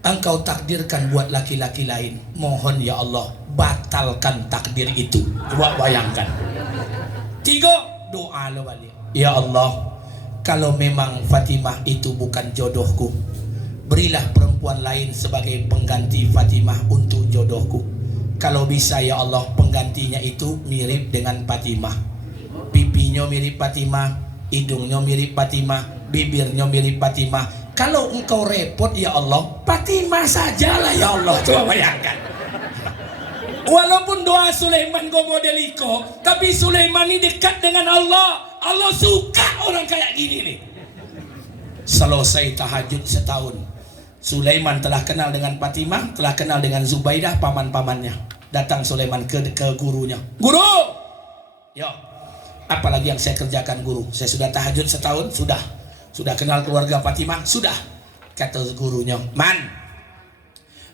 Engkau takdirkan buat laki-laki lain, mohon ya Allah, batalkan takdir itu. Coba bayangkan. 3, doa lo balik. Ya Allah, kalau memang Fatimah itu bukan jodohku, berilah perempuan lain sebagai pengganti Fatimah untuk jodohku. Kalau bisa ya Allah, penggantinya itu mirip dengan Fatimah. Pipinya mirip Fatimah, hidungnya mirip Fatimah, bibirnya mirip Fatimah. Kalau engkau repot ya Allah, Fatimah sajalah ya Allah. Coba bayangkan. Walaupun doa Sulaiman go modeliko, tapi Sulaiman ini dekat dengan Allah. Allah suka orang kayak gini nih. Selesai tahajud setahun, Sulaiman telah kenal dengan Fatimah, telah kenal dengan Zubaidah, paman-pamannya. Datang Sulaiman ke gurunya. Guru! Yo, apalagi yang saya kerjakan guru? Saya sudah tahajud setahun, sudah. Sudah kenal keluarga Fatimah, sudah. Kata gurunya, Man,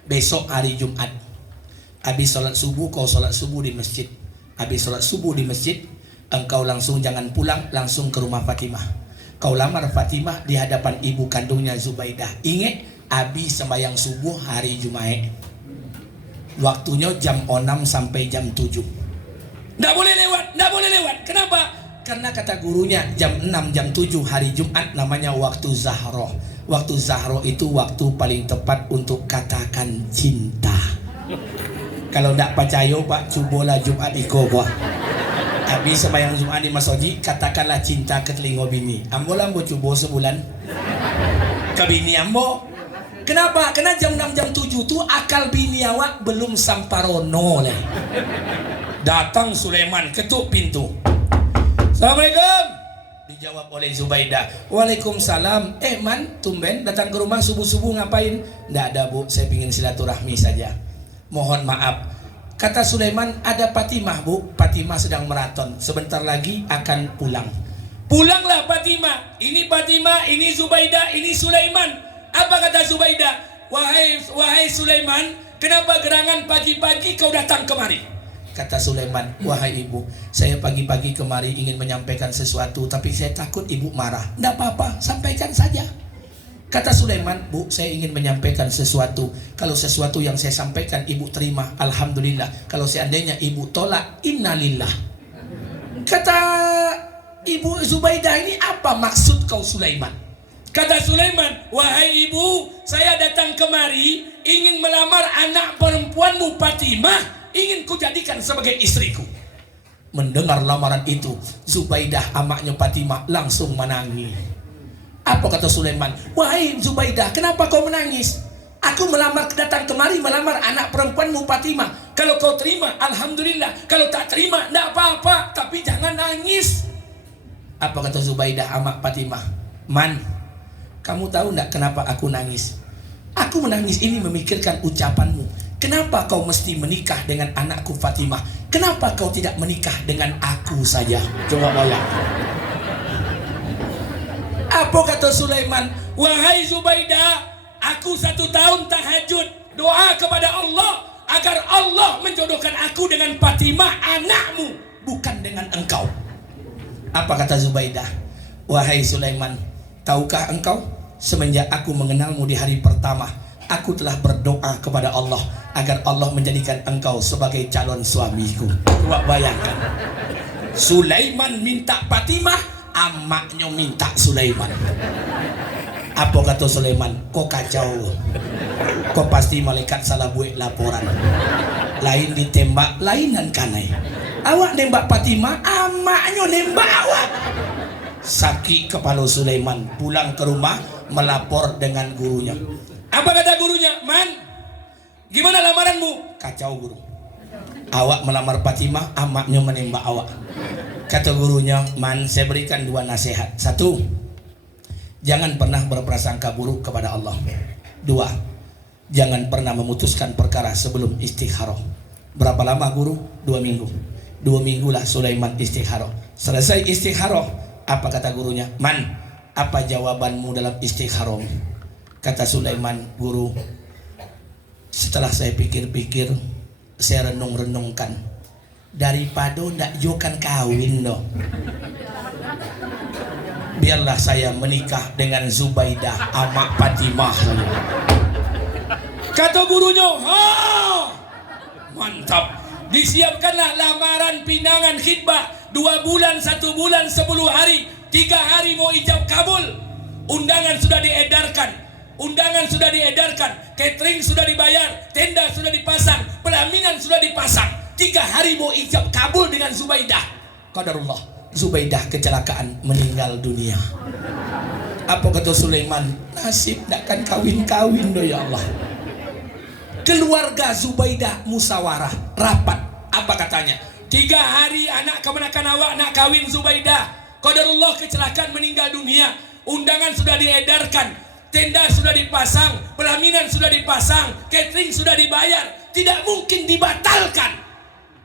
besok hari Jumat, habis sholat subuh, kau sholat subuh di masjid. Habis sholat subuh di masjid, engkau langsung jangan pulang, langsung ke rumah Fatimah. Kau lamar Fatimah di hadapan ibu kandungnya Zubaidah. Ingat, habis sembahyang subuh hari Jumat. Waktunya jam 6 sampai jam 7. Nggak boleh lewat, nggak boleh lewat. Kenapa? Karena kata gurunya jam 6, jam 7 hari Jumat namanya waktu Zahro. Waktu Zahro itu waktu paling tepat untuk katakan cinta. Kalau nggak percaya Pak, cobalah Jumat iko gua. Habis sembahyang Jumat di masjid, katakanlah cinta ke telinga bini. Ambo lah ambo coba sebulan ke bini ambo. Kenapa? Karena jam 6 jam 7 tuh akal bini awak belum samparono lah. Datang Sulaiman, ketuk pintu. Assalamualaikum. Dijawab oleh Zubaidah. Waalaikumsalam. Man, tumben datang ke rumah subuh-subuh ngapain? Nggak ada bu, saya ingin silaturahmi saja. Mohon maaf. Kata Sulaiman, ada Fatimah bu. Fatimah sedang maraton, sebentar lagi akan pulang. Pulanglah Fatimah. Ini Fatimah, ini Zubaidah, ini Sulaiman. Apa kata Zubaidah? Wahai Sulaiman, kenapa gerangan pagi-pagi kau datang kemari? Kata Sulaiman, wahai ibu, saya pagi-pagi kemari ingin menyampaikan sesuatu, tapi saya takut ibu marah. Tidak apa-apa, sampaikan saja. Kata Sulaiman, bu, saya ingin menyampaikan sesuatu. Kalau sesuatu yang saya sampaikan ibu terima, alhamdulillah. Kalau seandainya ibu tolak, innalillah. Kata ibu Zubaidah, ini apa maksud kau Sulaiman? Kata Sulaiman, wahai ibu, saya datang kemari ingin melamar anak perempuanmu Fatimah, ingin kujadikan sebagai istriku. Mendengar lamaran itu, Zubaidah amaknya Fatimah langsung menangis. Apa kata Sulaiman? Wahai Zubaidah, kenapa kau menangis? Aku datang kemari melamar anak perempuanmu Fatimah. Kalau kau terima, alhamdulillah. Kalau tak terima, tidak apa-apa. Tapi jangan nangis. Apa kata Zubaidah amak Fatimah? Man, kamu tahu tidak kenapa aku nangis? Aku menangis ini memikirkan ucapanmu. Kenapa kau mesti menikah dengan anakku Fatimah? Kenapa kau tidak menikah dengan aku saja? Coba bayangkan. Apa kata Sulaiman? Wahai Zubaidah, aku 1 tahun tahajud doa kepada Allah agar Allah menjodohkan aku dengan Fatimah anakmu, bukan dengan engkau. Apa kata Zubaidah? Wahai Sulaiman, tahukah engkau, semenjak aku mengenalmu di hari pertama, aku telah berdoa kepada Allah agar Allah menjadikan engkau sebagai calon suamiku. Coba bayangkan, Sulaiman minta Fatimah, amaknya minta Sulaiman. Apa kata Sulaiman? Kok kacau, kok pasti malaikat salah buat laporan. Lain ditembak, lainan kanai. Awak nembak Fatimah, amaknya nembak awak. Sakit kepala Sulaiman, pulang ke rumah melapor dengan gurunya. Apa kata gurunya? Man, gimana lamaranmu? Kacau guru. Awak melamar Fatimah, amaknya menembak awak. Kata gurunya, Man, saya berikan 2 nasihat. 1, jangan pernah berprasangka buruk kepada Allah. 2, jangan pernah memutuskan perkara sebelum istikharah. Berapa lama guru? 2 minggu. 2 minggulah Sulaiman istikharah. Selesai istikharah, apa kata gurunya? Man, apa jawabanmu dalam istikharah? Kata Sulaiman, guru, setelah saya pikir-pikir, saya renung-renungkan, daripada ndak jokan kawin doh, biarlah saya menikah dengan Zubaidah amak Fatimah. Kata gurunya, mantap. Disiapkanlah lamaran pinangan khitbah 2 bulan, 1 bulan, 10 hari, 3 hari mau ijab kabul. Undangan sudah diedarkan, catering sudah dibayar, tenda sudah dipasang, pelaminan sudah dipasang. 3 hari mau ijab kabul dengan Zubaidah. Qadarullah, Zubaidah kecelakaan meninggal dunia. Apa kata Sulaiman? Nasib takkan kawin-kawin doh ya Allah. Keluarga Zubaidah musyawarah rapat. Apa katanya? 3 hari anak kemenakan awak nak kawin Zubaidah. Qadarullah kecelakaan meninggal dunia. Undangan sudah diedarkan, tenda sudah dipasang, pelaminan sudah dipasang, catering sudah dibayar, tidak mungkin dibatalkan.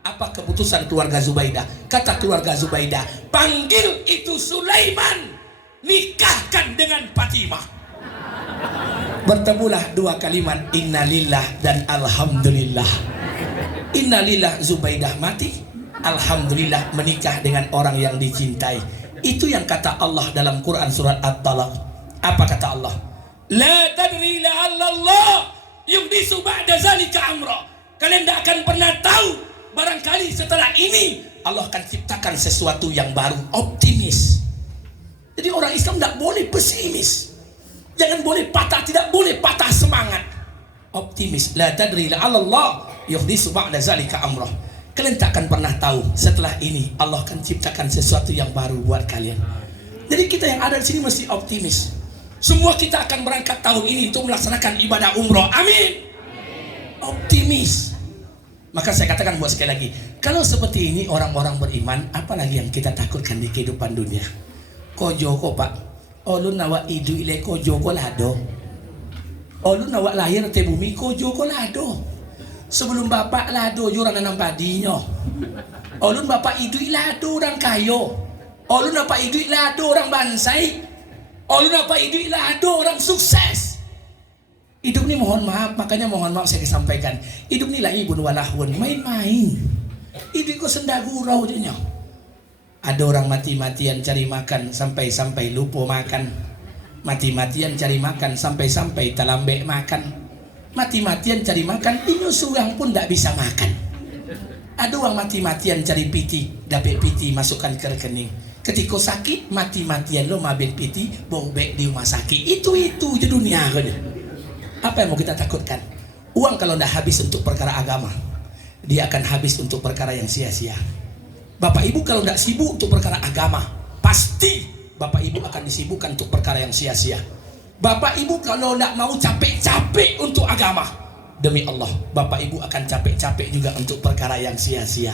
Apa keputusan keluarga Zubaidah? Kata keluarga Zubaidah, panggil itu Sulaiman, nikahkan dengan Fatimah. Bertemulah 2 kalimat, innalillah dan alhamdulillah. Innalillah, Zubaidah mati, alhamdulillah menikah dengan orang yang dicintai. Itu yang kata Allah dalam Quran surat At-Talaq. Apa kata Allah? La tadri la'allallah yuhdisu ba'da zalika amra. Kalian tidak akan pernah tahu, barangkali setelah ini Allah akan ciptakan sesuatu yang baru. Optimis. Jadi orang Islam tidak boleh pesimis, jangan boleh patah, tidak boleh patah semangat. Optimis. La tadri la'allallah yuhdisu ba'da zalika amra. Kalian tak akan pernah tahu, setelah ini Allah akan ciptakan sesuatu yang baru buat kalian. Jadi kita yang ada di sini mesti optimis. Semua kita akan berangkat tahun ini untuk melaksanakan ibadah umroh. Amin. Optimis. Maka saya katakan buat sekali lagi, kalau seperti ini orang-orang beriman, apalagi yang kita takutkan di kehidupan dunia? Kojo ko pak, olun nawa idu ile kojo ko lado. Olun nawa lahir te bumi kojo ko lado. Sebelum bapak lado orang nanam padinya. Olun bapak idu lado orang kayo. Olun bapak idu lado orang bansai. Olun bapak idu lado orang sukses. Hidup ini mohon maaf, makanya mohon maaf saya sampaikan. Hidup ini lah ibu walahun, main-main. Hidup kok sendagurau jadinya. Ada orang mati-matian cari makan sampai-sampai lupa makan. Mati-matian cari makan sampai-sampai talambek makan. Mati-matian cari makan, ini surang pun tidak bisa makan. Ada orang mati-matian cari piti, dapat piti masukkan ke rekening. Ketika sakit, mati-matian lo mabek piti, bobek di rumah sakit. Itu je dunia. Apa yang mau kita takutkan? Uang kalau tidak habis untuk perkara agama, dia akan habis untuk perkara yang sia-sia. Bapak Ibu kalau tidak sibuk untuk perkara agama, pasti Bapak Ibu akan disibukkan untuk perkara yang sia-sia. Bapak Ibu kalau tidak mau capek-capek untuk agama, demi Allah Bapak Ibu akan capek-capek juga untuk perkara yang sia-sia.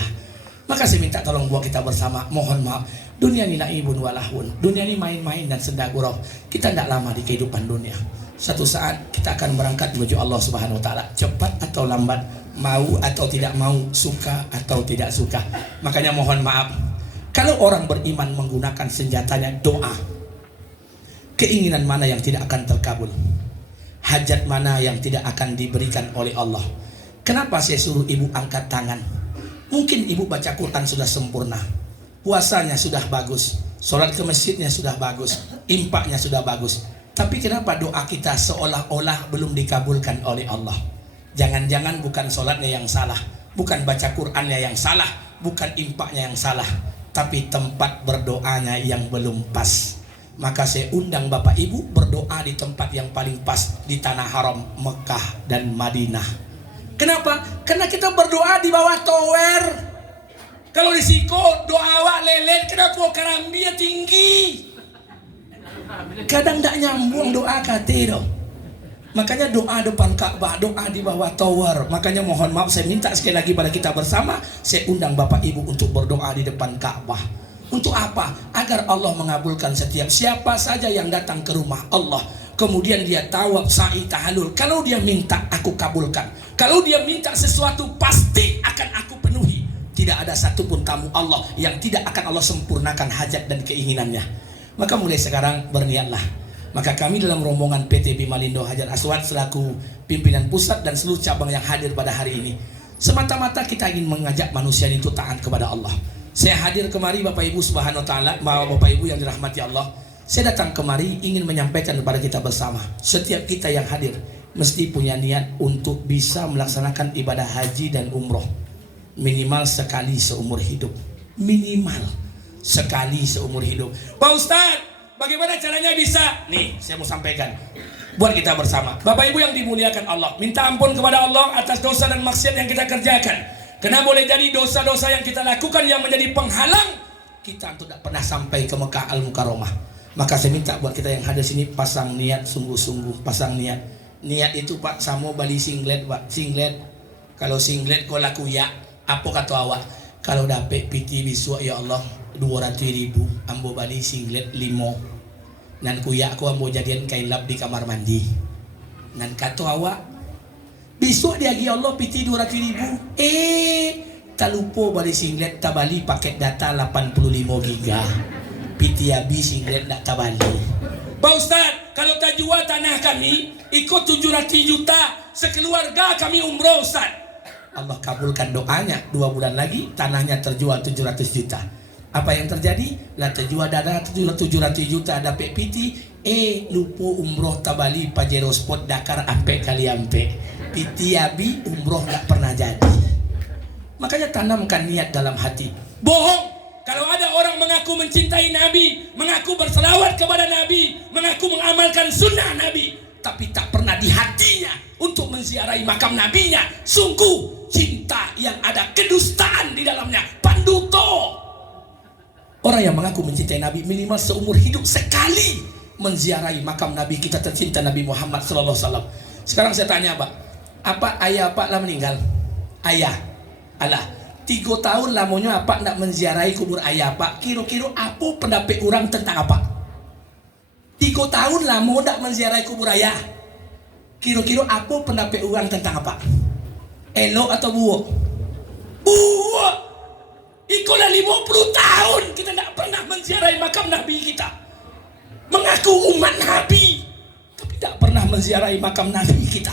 Maka saya minta tolong buat kita bersama, mohon maaf, dunia ini laibun walahun, dunia ini main-main dan senda gurau. Kita tidak lama di kehidupan dunia. Suatu saat kita akan berangkat menuju Allah Subhanahu Wa Taala, cepat atau lambat, mau atau tidak mau, suka atau tidak suka. Makanya mohon maaf, kalau orang beriman menggunakan senjatanya doa, keinginan mana yang tidak akan terkabul, hajat mana yang tidak akan diberikan oleh Allah. Kenapa saya suruh ibu angkat tangan? Mungkin ibu baca Quran sudah sempurna, puasanya sudah bagus, sholat ke masjidnya sudah bagus, infaknya sudah bagus. Tapi kenapa doa kita seolah-olah belum dikabulkan oleh Allah? Jangan-jangan bukan sholatnya yang salah, bukan baca Qurannya yang salah, bukan infaknya yang salah, tapi tempat berdoanya yang belum pas. Maka saya undang Bapak Ibu berdoa di tempat yang paling pas, di tanah haram Mekah dan Madinah. Kenapa? Karena kita berdoa di bawah tower. Kalau di Siko doa awak lelet, kenapa karambia tinggi? Kadang tak nyambung doa kata. Makanya doa depan Ka'bah, doa di bawah tower. Makanya mohon maaf, saya minta sekali lagi pada kita bersama, saya undang Bapak Ibu untuk berdoa di depan Ka'bah. Untuk apa? Agar Allah mengabulkan setiap siapa saja yang datang ke rumah Allah, kemudian dia tawaf, sa'i, tahallul. Kalau dia minta, aku kabulkan. Kalau dia minta sesuatu, pasti akan aku penuhi. Tidak ada satupun tamu Allah yang tidak akan Allah sempurnakan hajat dan keinginannya. Maka mulai sekarang berniatlah. Maka kami dalam rombongan PT Bimalindo Hajar Aswad selaku pimpinan pusat dan seluruh cabang yang hadir pada hari ini, semata-mata kita ingin mengajak manusia itu taat kepada Allah. Saya hadir kemari Bapak Ibu Subhanahu Wa Taala, Bapak Ibu yang dirahmati Allah. Saya datang kemari ingin menyampaikan kepada kita bersama, setiap kita yang hadir mesti punya niat untuk bisa melaksanakan ibadah haji dan umroh minimal sekali seumur hidup. Minimal sekali seumur hidup. Pak Ustadz, bagaimana caranya bisa? Nih, saya mau sampaikan buat kita bersama. Bapak Ibu yang dimuliakan Allah, minta ampun kepada Allah atas dosa dan maksiat yang kita kerjakan. Karena boleh jadi dosa-dosa yang kita lakukan yang menjadi penghalang kita untuk tidak pernah sampai ke Mekah Al-Mukarramah. Maka saya minta buat kita yang hadir sini pasang niat sungguh-sungguh, pasang niat. Niat itu Pak, samo bali singlet Pak, singlet. Kalau singlet kau laku ya, apa kata awak? Kalau dapet piti besok ya Allah 200.000, ambo bali singlet 5. Nan kuyak aku ambo jadian kain lap di kamar mandi. Nan kata awak, besok dia ya Allah piti 200.000. Tak lupa bali singlet tabali paket data 85 giga. Piti habis singlet tak tabali. Pak Ustadz, kalau tak jual tanah kami, ikut 700 juta sekeluarga kami umroh Ustadz. Allah kabulkan doanya, 2 bulan lagi tanahnya terjual 700 juta. Apa yang terjadi? Lah terjual dana 700 juta dapat piti, lupa umroh tabali Pajero Sport Dakar ampe kali ampe. Piti abi umroh gak pernah jadi. Makanya tanamkan niat dalam hati. Bohong kalau ada orang mengaku mencintai Nabi, mengaku berselawat kepada Nabi, mengaku mengamalkan sunnah Nabi, tapi tak pernah di hatinya untuk menziarahi makam nabinya. Sungguh cinta yang ada kedustaan di dalamnya. Panduto. Orang yang mengaku mencintai Nabi minimal seumur hidup sekali menziarahi makam Nabi kita tercinta Nabi Muhammad SAW. Sekarang saya tanya Pak, apa ayah Pak lah meninggal? Ayah, alah 3 tahun lamanya apa nak menziarahi kubur ayah Pak? Kira-kira apa pendapat orang tentang apa? 3 tahun lama nak menziarahi kubur ayah. Kira-kira apa pendapat orang tentang apa? Elok atau buruk? Buruk. Ikulah 50 tahun kita tak pernah menziarahi makam Nabi kita. Mengaku umat Nabi, tapi tak pernah menziarahi makam Nabi kita.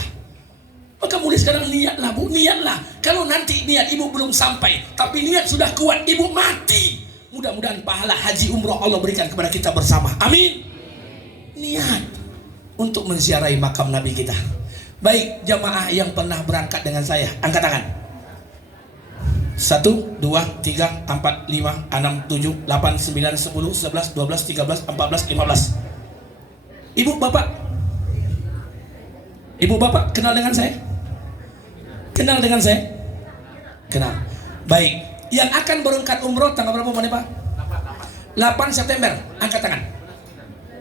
Maka mulai sekarang niatlah Bu, niatlah. Kalau nanti niat ibu belum sampai, tapi niat sudah kuat, ibu mati, mudah-mudahan pahala haji umroh Allah berikan kepada kita bersama. Amin. Niat untuk menziarahi makam Nabi kita. Baik, jamaah yang pernah berangkat dengan saya, angkat tangan. 1, 2, 3, 4, 5, 6, 7, 8, 9, 10, 11, 12, 13, 14, 15. Ibu bapak kenal dengan saya? Kenal dengan saya? Kenal. Baik, Yang akan berangkat umroh tanggal berapa Pak? 8 September, angkat tangan.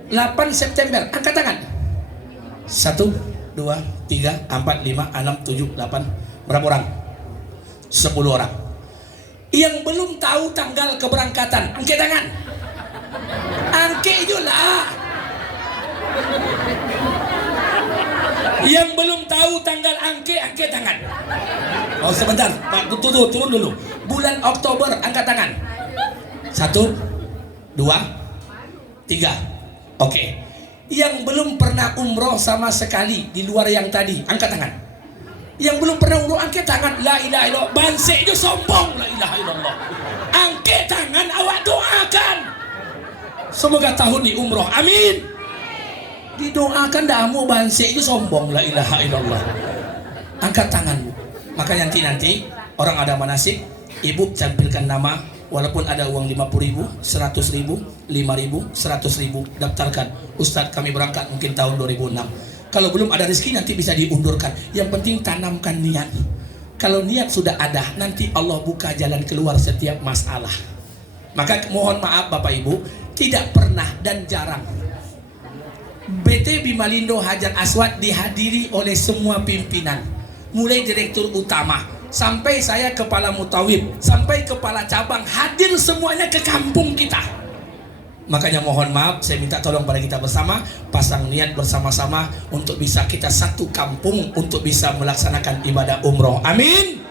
8 September, angkat tangan. 1, 2, 3, 4, 5, 6, 7, 8. Berapa orang? 10 orang. Yang belum tahu tanggal keberangkatan, angkat tangan. Angkat itu lah. Yang belum tahu tanggal angkat tangan. Oh sebentar, Pak, turun dulu. Bulan Oktober, angkat tangan. 1, 2, 3. Oke. Yang belum pernah umroh sama sekali di luar yang tadi, angkat tangan. Yang belum pernah umroh, angkat tangan. La ilaha illallah. Bansik itu sombong. La ilaha illallah. Angkat tangan, awak doakan. Semoga tahun ini umroh. Amin. Didoakan damu bansik itu sombong. La ilaha illallah. Angkat tanganmu. Maka nanti orang ada manasik, ibu campilkan nama. Walaupun ada uang 50.000, 100.000, 5.000, 100.000, daftarkan. Ustadz kami berangkat mungkin tahun 2006. Kalau belum ada rezeki nanti bisa diundurkan. Yang penting tanamkan niat. Kalau niat sudah ada, nanti Allah buka jalan keluar setiap masalah. Maka mohon maaf Bapak Ibu, tidak pernah dan jarang BT Bimalindo Hajar Aswad dihadiri oleh semua pimpinan, mulai direktur utama sampai saya kepala mutawib, sampai kepala cabang, hadir semuanya ke kampung kita. Makanya mohon maaf, saya minta tolong pada kita bersama, pasang niat bersama-sama untuk bisa kita satu kampung untuk bisa melaksanakan ibadah umroh. Amin.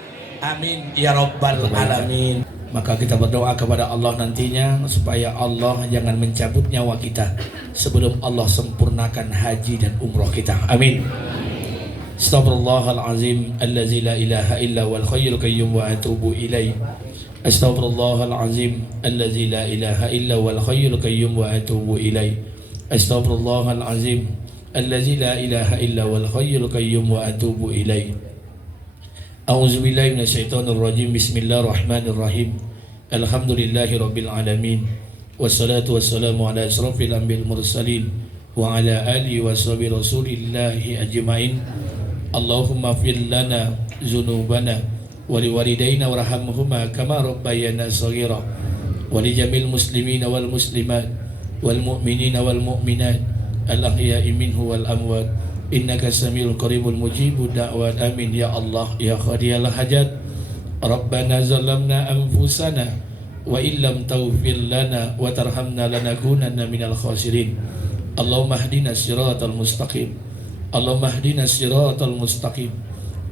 Amin ya rabbal alamin. Maka kita berdoa kepada Allah nantinya supaya Allah jangan mencabut nyawa kita sebelum Allah sempurnakan haji dan umroh kita. Amin. Astaghfirullahalazim allazi la ilaha illa wal hayyul qayyum wa atubu ilaih. Astaghfirullahalazim allazi la ilaha illa wal hayyul qayyum wa atubu ilaih. Astaghfirullahalazim allazi la ilaha illa wal hayyul qayyum wa atubu ilaih. A'udzubillahi minasyaitonir rajim. Bismillahirrahmanirrahim. Alhamdulillahi rabbil alamin. Wassalatu wassalamu ala asrofil anbiya'il mursalin wa ala alihi washabihi rasulillahi ajmain. Allahumma fir lana dzunubana wa liwalidayna warhamhuma kama rabbayana shaghira wa li jamil muslimina wal muslimat wal mu'minina wal mu'minat al ahya'i minhu wal amwat innaka samiul qaribul mujibud da'wat. Amin ya Allah ya qadiyal hajat. Rabbana zalamna anfusana wa illam taghfir lana wa tarhamna lanakunanna minal khasirin. Allahumma hdina siratal mustaqim. Allahumma hdina siratal mustaqim.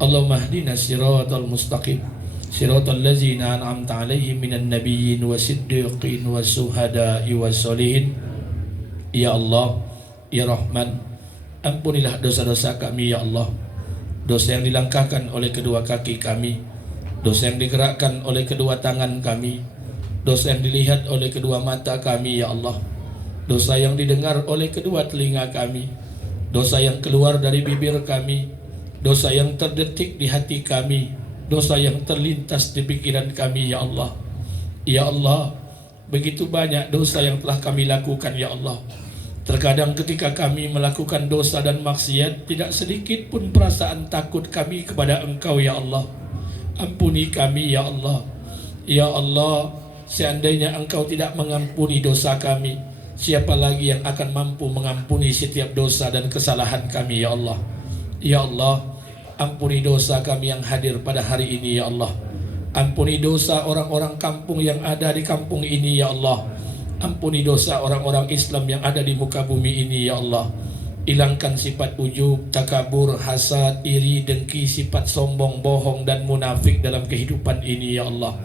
Allahumma hdina siratal mustaqim. Siratal ladzina an'amta 'alaihim minan nabiyyin wasiddiqin wasuhada'i wassalihin. Ya Allah, ya Rahman, ampunilah dosa-dosa kami ya Allah. Dosa yang dilangkahkan oleh kedua kaki kami, dosa yang digerakkan oleh kedua tangan kami, dosa yang dilihat oleh kedua mata kami ya Allah, dosa yang didengar oleh kedua telinga kami, dosa yang keluar dari bibir kami, dosa yang terdetik di hati kami, dosa yang terlintas di pikiran kami ya Allah. Ya Allah, begitu banyak dosa yang telah kami lakukan ya Allah. Terkadang ketika kami melakukan dosa dan maksiat, tidak sedikit pun perasaan takut kami kepada Engkau ya Allah. Ampuni kami ya Allah. Ya Allah, seandainya Engkau tidak mengampuni dosa kami, siapa lagi yang akan mampu mengampuni setiap dosa dan kesalahan kami ya Allah. Ya Allah, ampuni dosa kami yang hadir pada hari ini ya Allah. Ampuni dosa orang-orang kampung yang ada di kampung ini ya Allah. Ampuni dosa orang-orang Islam yang ada di muka bumi ini ya Allah. Hilangkan sifat ujub, takabur, hasad, iri, dengki, sifat sombong, bohong dan munafik dalam kehidupan ini ya Allah.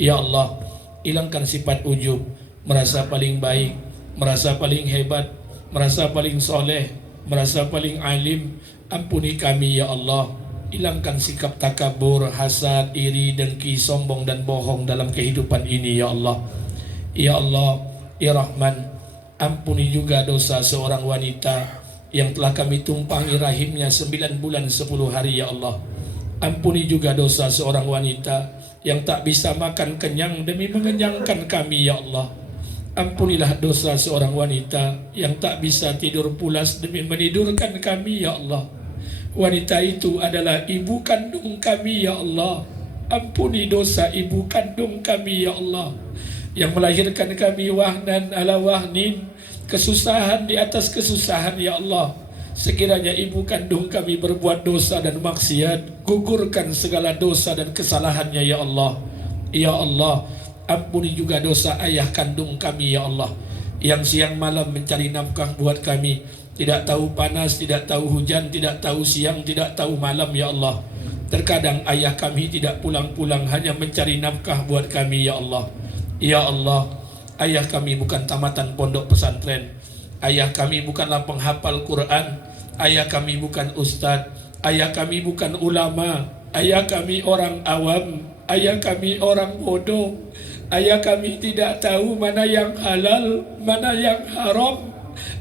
Ya Allah, hilangkan sifat ujub, merasa paling baik, merasa paling hebat, merasa paling soleh, merasa paling alim. Ampuni kami ya Allah. Hilangkan sikap takabur, hasad, iri, dengki, sombong dan bohong dalam kehidupan ini ya Allah. Ya Allah, ya Rahman, ampuni juga dosa seorang wanita yang telah kami tumpangi rahimnya 9 bulan 10 hari ya Allah. Ampuni juga dosa seorang wanita yang tak bisa makan kenyang demi mengenyangkan kami ya Allah. Ampunilah dosa seorang wanita yang tak bisa tidur pulas demi menidurkan kami ya Allah. Wanita itu adalah ibu kandung kami ya Allah. Ampuni dosa ibu kandung kami ya Allah, yang melahirkan kami wahnan ala wahnin, kesusahan di atas kesusahan ya Allah. Sekiranya ibu kandung kami berbuat dosa dan maksiat, gugurkan segala dosa dan kesalahannya ya Allah. Ya Allah, ampuni juga dosa ayah kandung kami ya Allah, yang siang malam mencari nafkah buat kami, tidak tahu panas, tidak tahu hujan, tidak tahu siang, tidak tahu malam ya Allah. Terkadang ayah kami tidak pulang-pulang, hanya mencari nafkah buat kami ya Allah. Ya Allah, ayah kami bukan tamatan pondok pesantren, ayah kami bukanlah penghafal Quran, ayah kami bukan ustadz, ayah kami bukan ulama, ayah kami orang awam, ayah kami orang bodoh, ayah kami tidak tahu mana yang halal, mana yang haram.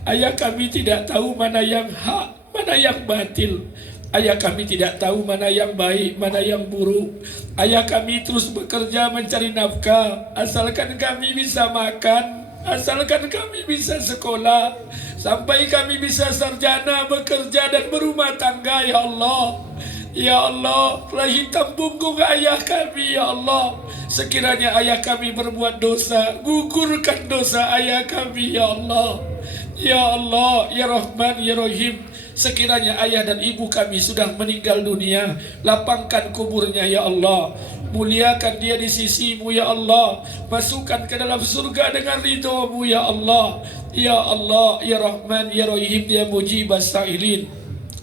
Ayah kami tidak tahu mana yang hak, mana yang batil. Ayah kami tidak tahu mana yang baik, mana yang buruk. Ayah kami terus bekerja mencari nafkah, asalkan kami bisa makan, asalkan kami bisa sekolah, sampai kami bisa sarjana, bekerja dan berumah tangga ya Allah. Ya Allah, telah hitam punggung ayah kami ya Allah. Sekiranya ayah kami berbuat dosa, gugurkan dosa ayah kami ya Allah. Ya Allah, ya Rahman, ya Rahim. Sekiranya ayah dan ibu kami sudah meninggal dunia, lapangkan kuburnya ya Allah. Muliakan dia di sisimu ya Allah. Masukkan ke dalam surga dengan ridhomu ya Allah. Ya Allah, ya Rahman, ya Rahim, ya Mujibas Sa'ilin.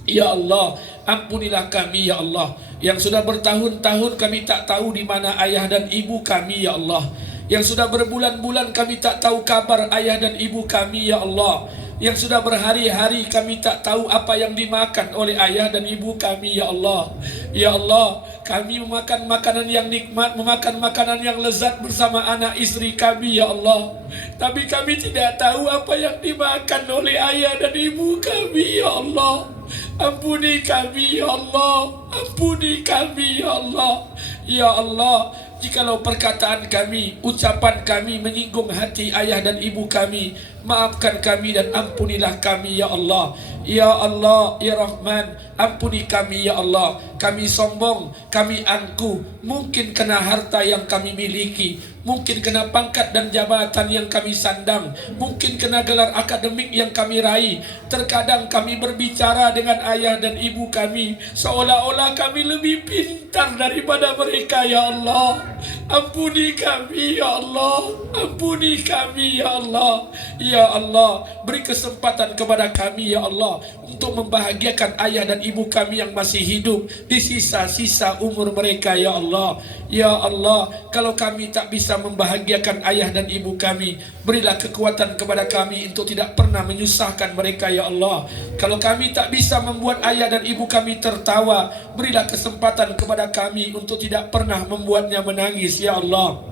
Ya Allah, ampunilah kami ya Allah, yang sudah bertahun-tahun kami tak tahu di mana ayah dan ibu kami ya Allah, yang sudah berbulan-bulan kami tak tahu kabar ayah dan ibu kami ya Allah, yang sudah berhari-hari kami tak tahu apa yang dimakan oleh ayah dan ibu kami ya Allah. Ya Allah, kami memakan makanan yang nikmat, memakan makanan yang lezat bersama anak istri kami ya Allah, tapi kami tidak tahu apa yang dimakan oleh ayah dan ibu kami ya Allah. Ampuni kami ya Allah, ampuni kami ya Allah. Ya Allah, jikalau perkataan kami, ucapan kami menyinggung hati ayah dan ibu kami, maafkan kami dan ampunilah kami ya Allah. Ya Allah, ya Rahman, ampuni kami ya Allah. Kami sombong, kami angkuh, mungkin kena harta yang kami miliki, mungkin kena pangkat dan jabatan yang kami sandang, mungkin kena gelar akademik yang kami raih. Terkadang kami berbicara dengan ayah dan ibu kami seolah-olah kami lebih pintar daripada mereka ya Allah. Ampuni kami ya Allah, ampuni kami ya Allah. Ya Allah, beri kesempatan kepada kami ya Allah untuk membahagiakan ayah dan ibu kami yang masih hidup di sisa-sisa umur mereka ya Allah. Ya Allah, kalau kami tak bisa membahagiakan ayah dan ibu kami, berilah kekuatan kepada kami untuk tidak pernah menyusahkan mereka ya Allah. Kalau kami tak bisa membuat ayah dan ibu kami tertawa, berilah kesempatan kepada kami untuk tidak pernah membuatnya menangis ya Allah.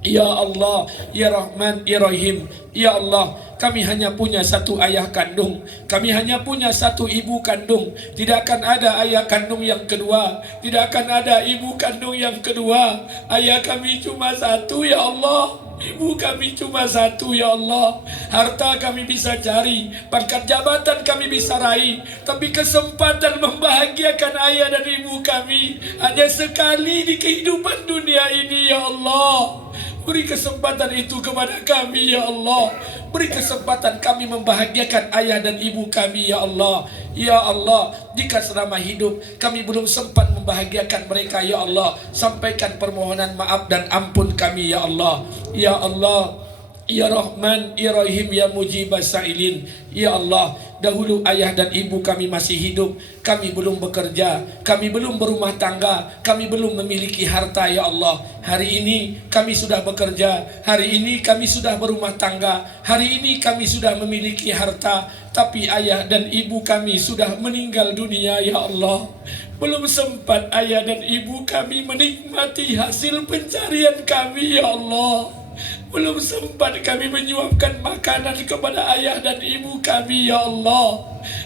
Ya Allah, ya Rahman, ya Rahim. Ya Allah, kami hanya punya satu ayah kandung, kami hanya punya satu ibu kandung. Tidak akan ada ayah kandung yang kedua, tidak akan ada ibu kandung yang kedua. Ayah kami cuma satu ya Allah, ibu kami cuma satu ya Allah. Harta kami bisa cari, pangkat jabatan kami bisa raih, tapi kesempatan membahagiakan ayah dan ibu kami hanya sekali di kehidupan dunia ini ya Allah. Beri kesempatan itu kepada kami ya Allah. Beri kesempatan kami membahagiakan ayah dan ibu kami ya Allah. Ya Allah, jika selama hidup kami belum sempat membahagiakan mereka ya Allah, sampaikan permohonan maaf dan ampun kami ya Allah. Ya Allah, ya Rahman, ya Rahim, ya Mujibas Sa'ilin. Ya Allah, dahulu ayah dan ibu kami masih hidup, kami belum bekerja, kami belum berumah tangga, kami belum memiliki harta ya Allah. Hari ini kami sudah bekerja, hari ini kami sudah berumah tangga, hari ini kami sudah memiliki harta, tapi ayah dan ibu kami sudah meninggal dunia ya Allah. Belum sempat ayah dan ibu kami menikmati hasil pencarian kami ya Allah. Belum sempat kami menyuapkan makanan kepada ayah dan ibu kami ya Allah.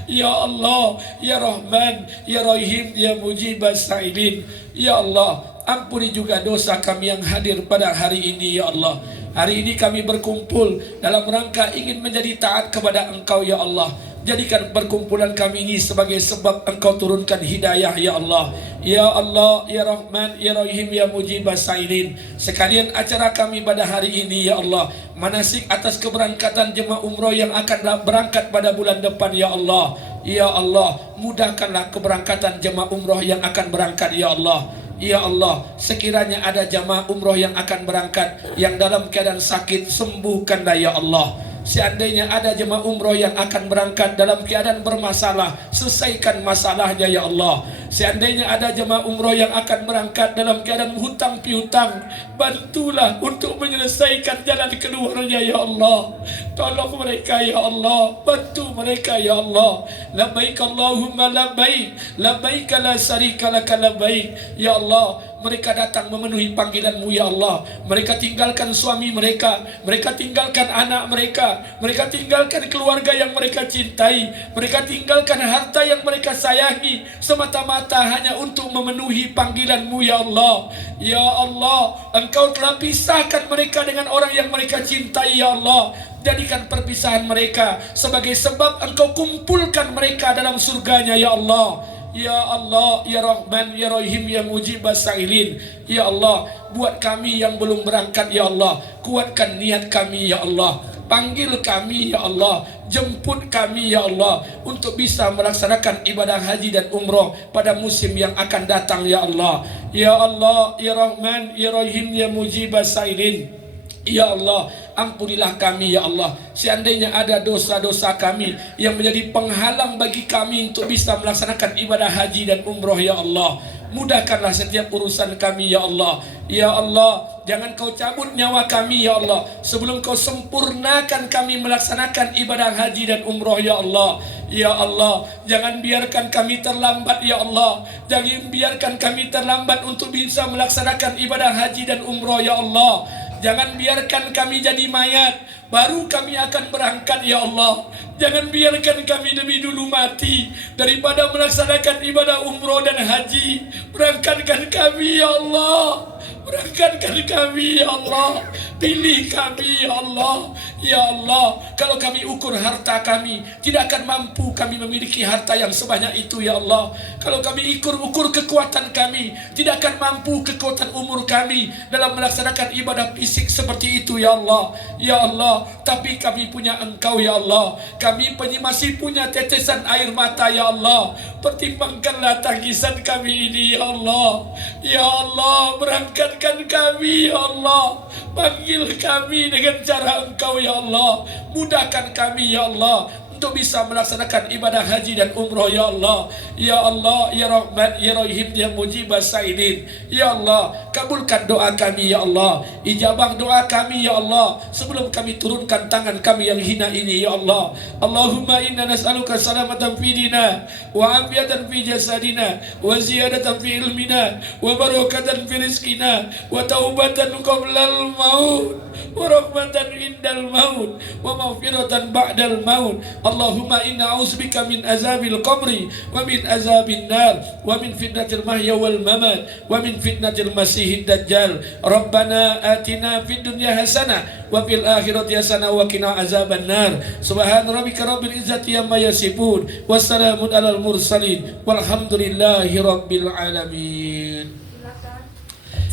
Ya Allah, ya Rahman, ya Rahim, ya Mujibas Sa'ilin. Ya Allah, ampuni juga dosa kami yang hadir pada hari ini ya Allah. Hari ini kami berkumpul dalam rangka ingin menjadi taat kepada Engkau ya Allah. Jadikan perkumpulan kami ini sebagai sebab Engkau turunkan hidayah ya Allah. Ya Allah, Ya Rahman, Ya Rahim, Ya Mujibas Sa'ilin. Sekalian acara kami pada hari ini ya Allah, manasik atas keberangkatan jemaah umroh yang akan berangkat pada bulan depan ya Allah. Ya Allah, mudahkanlah keberangkatan jemaah umroh yang akan berangkat ya Allah. Ya Allah, sekiranya ada jemaah umroh yang akan berangkat yang dalam keadaan sakit, sembuhkanlah ya Allah. Seandainya ada jemaah umroh yang akan berangkat dalam keadaan bermasalah, selesaikan masalahnya ya Allah. Seandainya ada jemaah umroh yang akan berangkat dalam keadaan hutang piutang, bantulah untuk menyelesaikan jalan keluarnya ya Allah. Tolong mereka ya Allah, bantu mereka ya Allah. Labbaik Allahumma labbaik, labbaik la syarika laka labbaik. Ya Allah, mereka datang memenuhi panggilan-Mu ya Allah. Mereka tinggalkan suami mereka, mereka tinggalkan anak mereka, mereka tinggalkan keluarga yang mereka cintai, mereka tinggalkan harta yang mereka sayangi, semata-mata hanya untuk memenuhi panggilan-Mu ya Allah. Ya Allah, Engkau telah pisahkan mereka dengan orang yang mereka cintai ya Allah. Jadikan perpisahan mereka sebagai sebab Engkau kumpulkan mereka dalam surganya ya Allah. Ya Allah, Ya Rahman, Ya Rahim, Ya Mujibas Sa'ilin. Ya Allah, buat kami yang belum berangkat ya Allah, kuatkan niat kami ya Allah. Panggil kami ya Allah, jemput kami ya Allah, untuk bisa melaksanakan ibadah haji dan umrah pada musim yang akan datang ya Allah. Ya Allah, Ya Rahman, Ya Rahim, Ya Mujibas Sa'ilin. Ya Allah, ampunilah kami ya Allah. Seandainya ada dosa-dosa kami yang menjadi penghalang bagi kami untuk bisa melaksanakan ibadah haji dan umrah ya Allah, mudahkanlah setiap urusan kami ya Allah. Ya Allah, jangan Kau cabut nyawa kami ya Allah sebelum Kau sempurnakan kami melaksanakan ibadah haji dan umrah ya Allah. Ya Allah, jangan biarkan kami terlambat ya Allah. Jangan biarkan kami terlambat untuk bisa melaksanakan ibadah haji dan umrah ya Allah. Jangan biarkan kami jadi mayat baru kami akan berangkat ya Allah. Jangan biarkan kami lebih dulu mati daripada melaksanakan ibadah umroh dan haji. Berangkatkan kami ya Allah, berangkatkan kami ya Allah. Pilih kami ya Allah. Ya Allah, kalau kami ukur harta kami, tidak akan mampu kami memiliki harta yang sebanyak itu ya Allah. Kalau kami ukur kekuatan kami, tidak akan mampu kekuatan umur kami dalam melaksanakan ibadah fisik seperti itu ya Allah. Ya Allah, tapi kami punya Engkau ya Allah. Kami masih punya tetesan air mata ya Allah. Pertimbangkanlah tangisan kami ini ya Allah. Ya Allah, berangkatkan kami ya Allah. Panggil kami dengan cara Engkau ya Allah. Mudahkan kami ya Allah untuk bisa melaksanakan ibadah haji dan umrah ya Allah. Ya Allah, Ya Rahman, Ya Rahim, Ya Mujibas Sa'ilin. Ya Allah, kabulkan doa kami ya Allah. Ijabah doa kami ya Allah sebelum kami turunkan tangan kami yang hina ini ya Allah. Allahumma inna nas'aluka salamatan fi dina wa afiyatan fi jasadina wa ziyadatan fi ilmina wa barakatan fi rizqina wa taubatan qablal maut wa rahmatan indal maut wa maghfiratan ba'dal maut. Allahumma inna a'udzubika min azabil qabri wa min azabin nar wa min fitnatil mahya wal mamat wa min fitnatil masihid dajjal. Rabbana atina fid dunya hasanah wa fil akhirati hasanah wa qina azaban nar. Subhana rabbika rabbil izzati amma yasifun wassalamun alal mursalin walhamdulillahi rabbil alamin.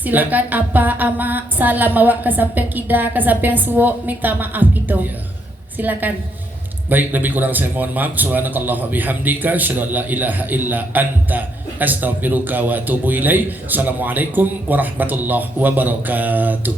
Silakan apa ama salam awak kesampean kida kesampean suwo minta maaf gitu. Silakan. Baik, lebih kurang saya mohon maaf. Subhanakallah wa bihamdika asyhadu an la ilaha illa anta astaghfiruka wa atubu ilaik. Assalamualaikum warahmatullahi wabarakatuh.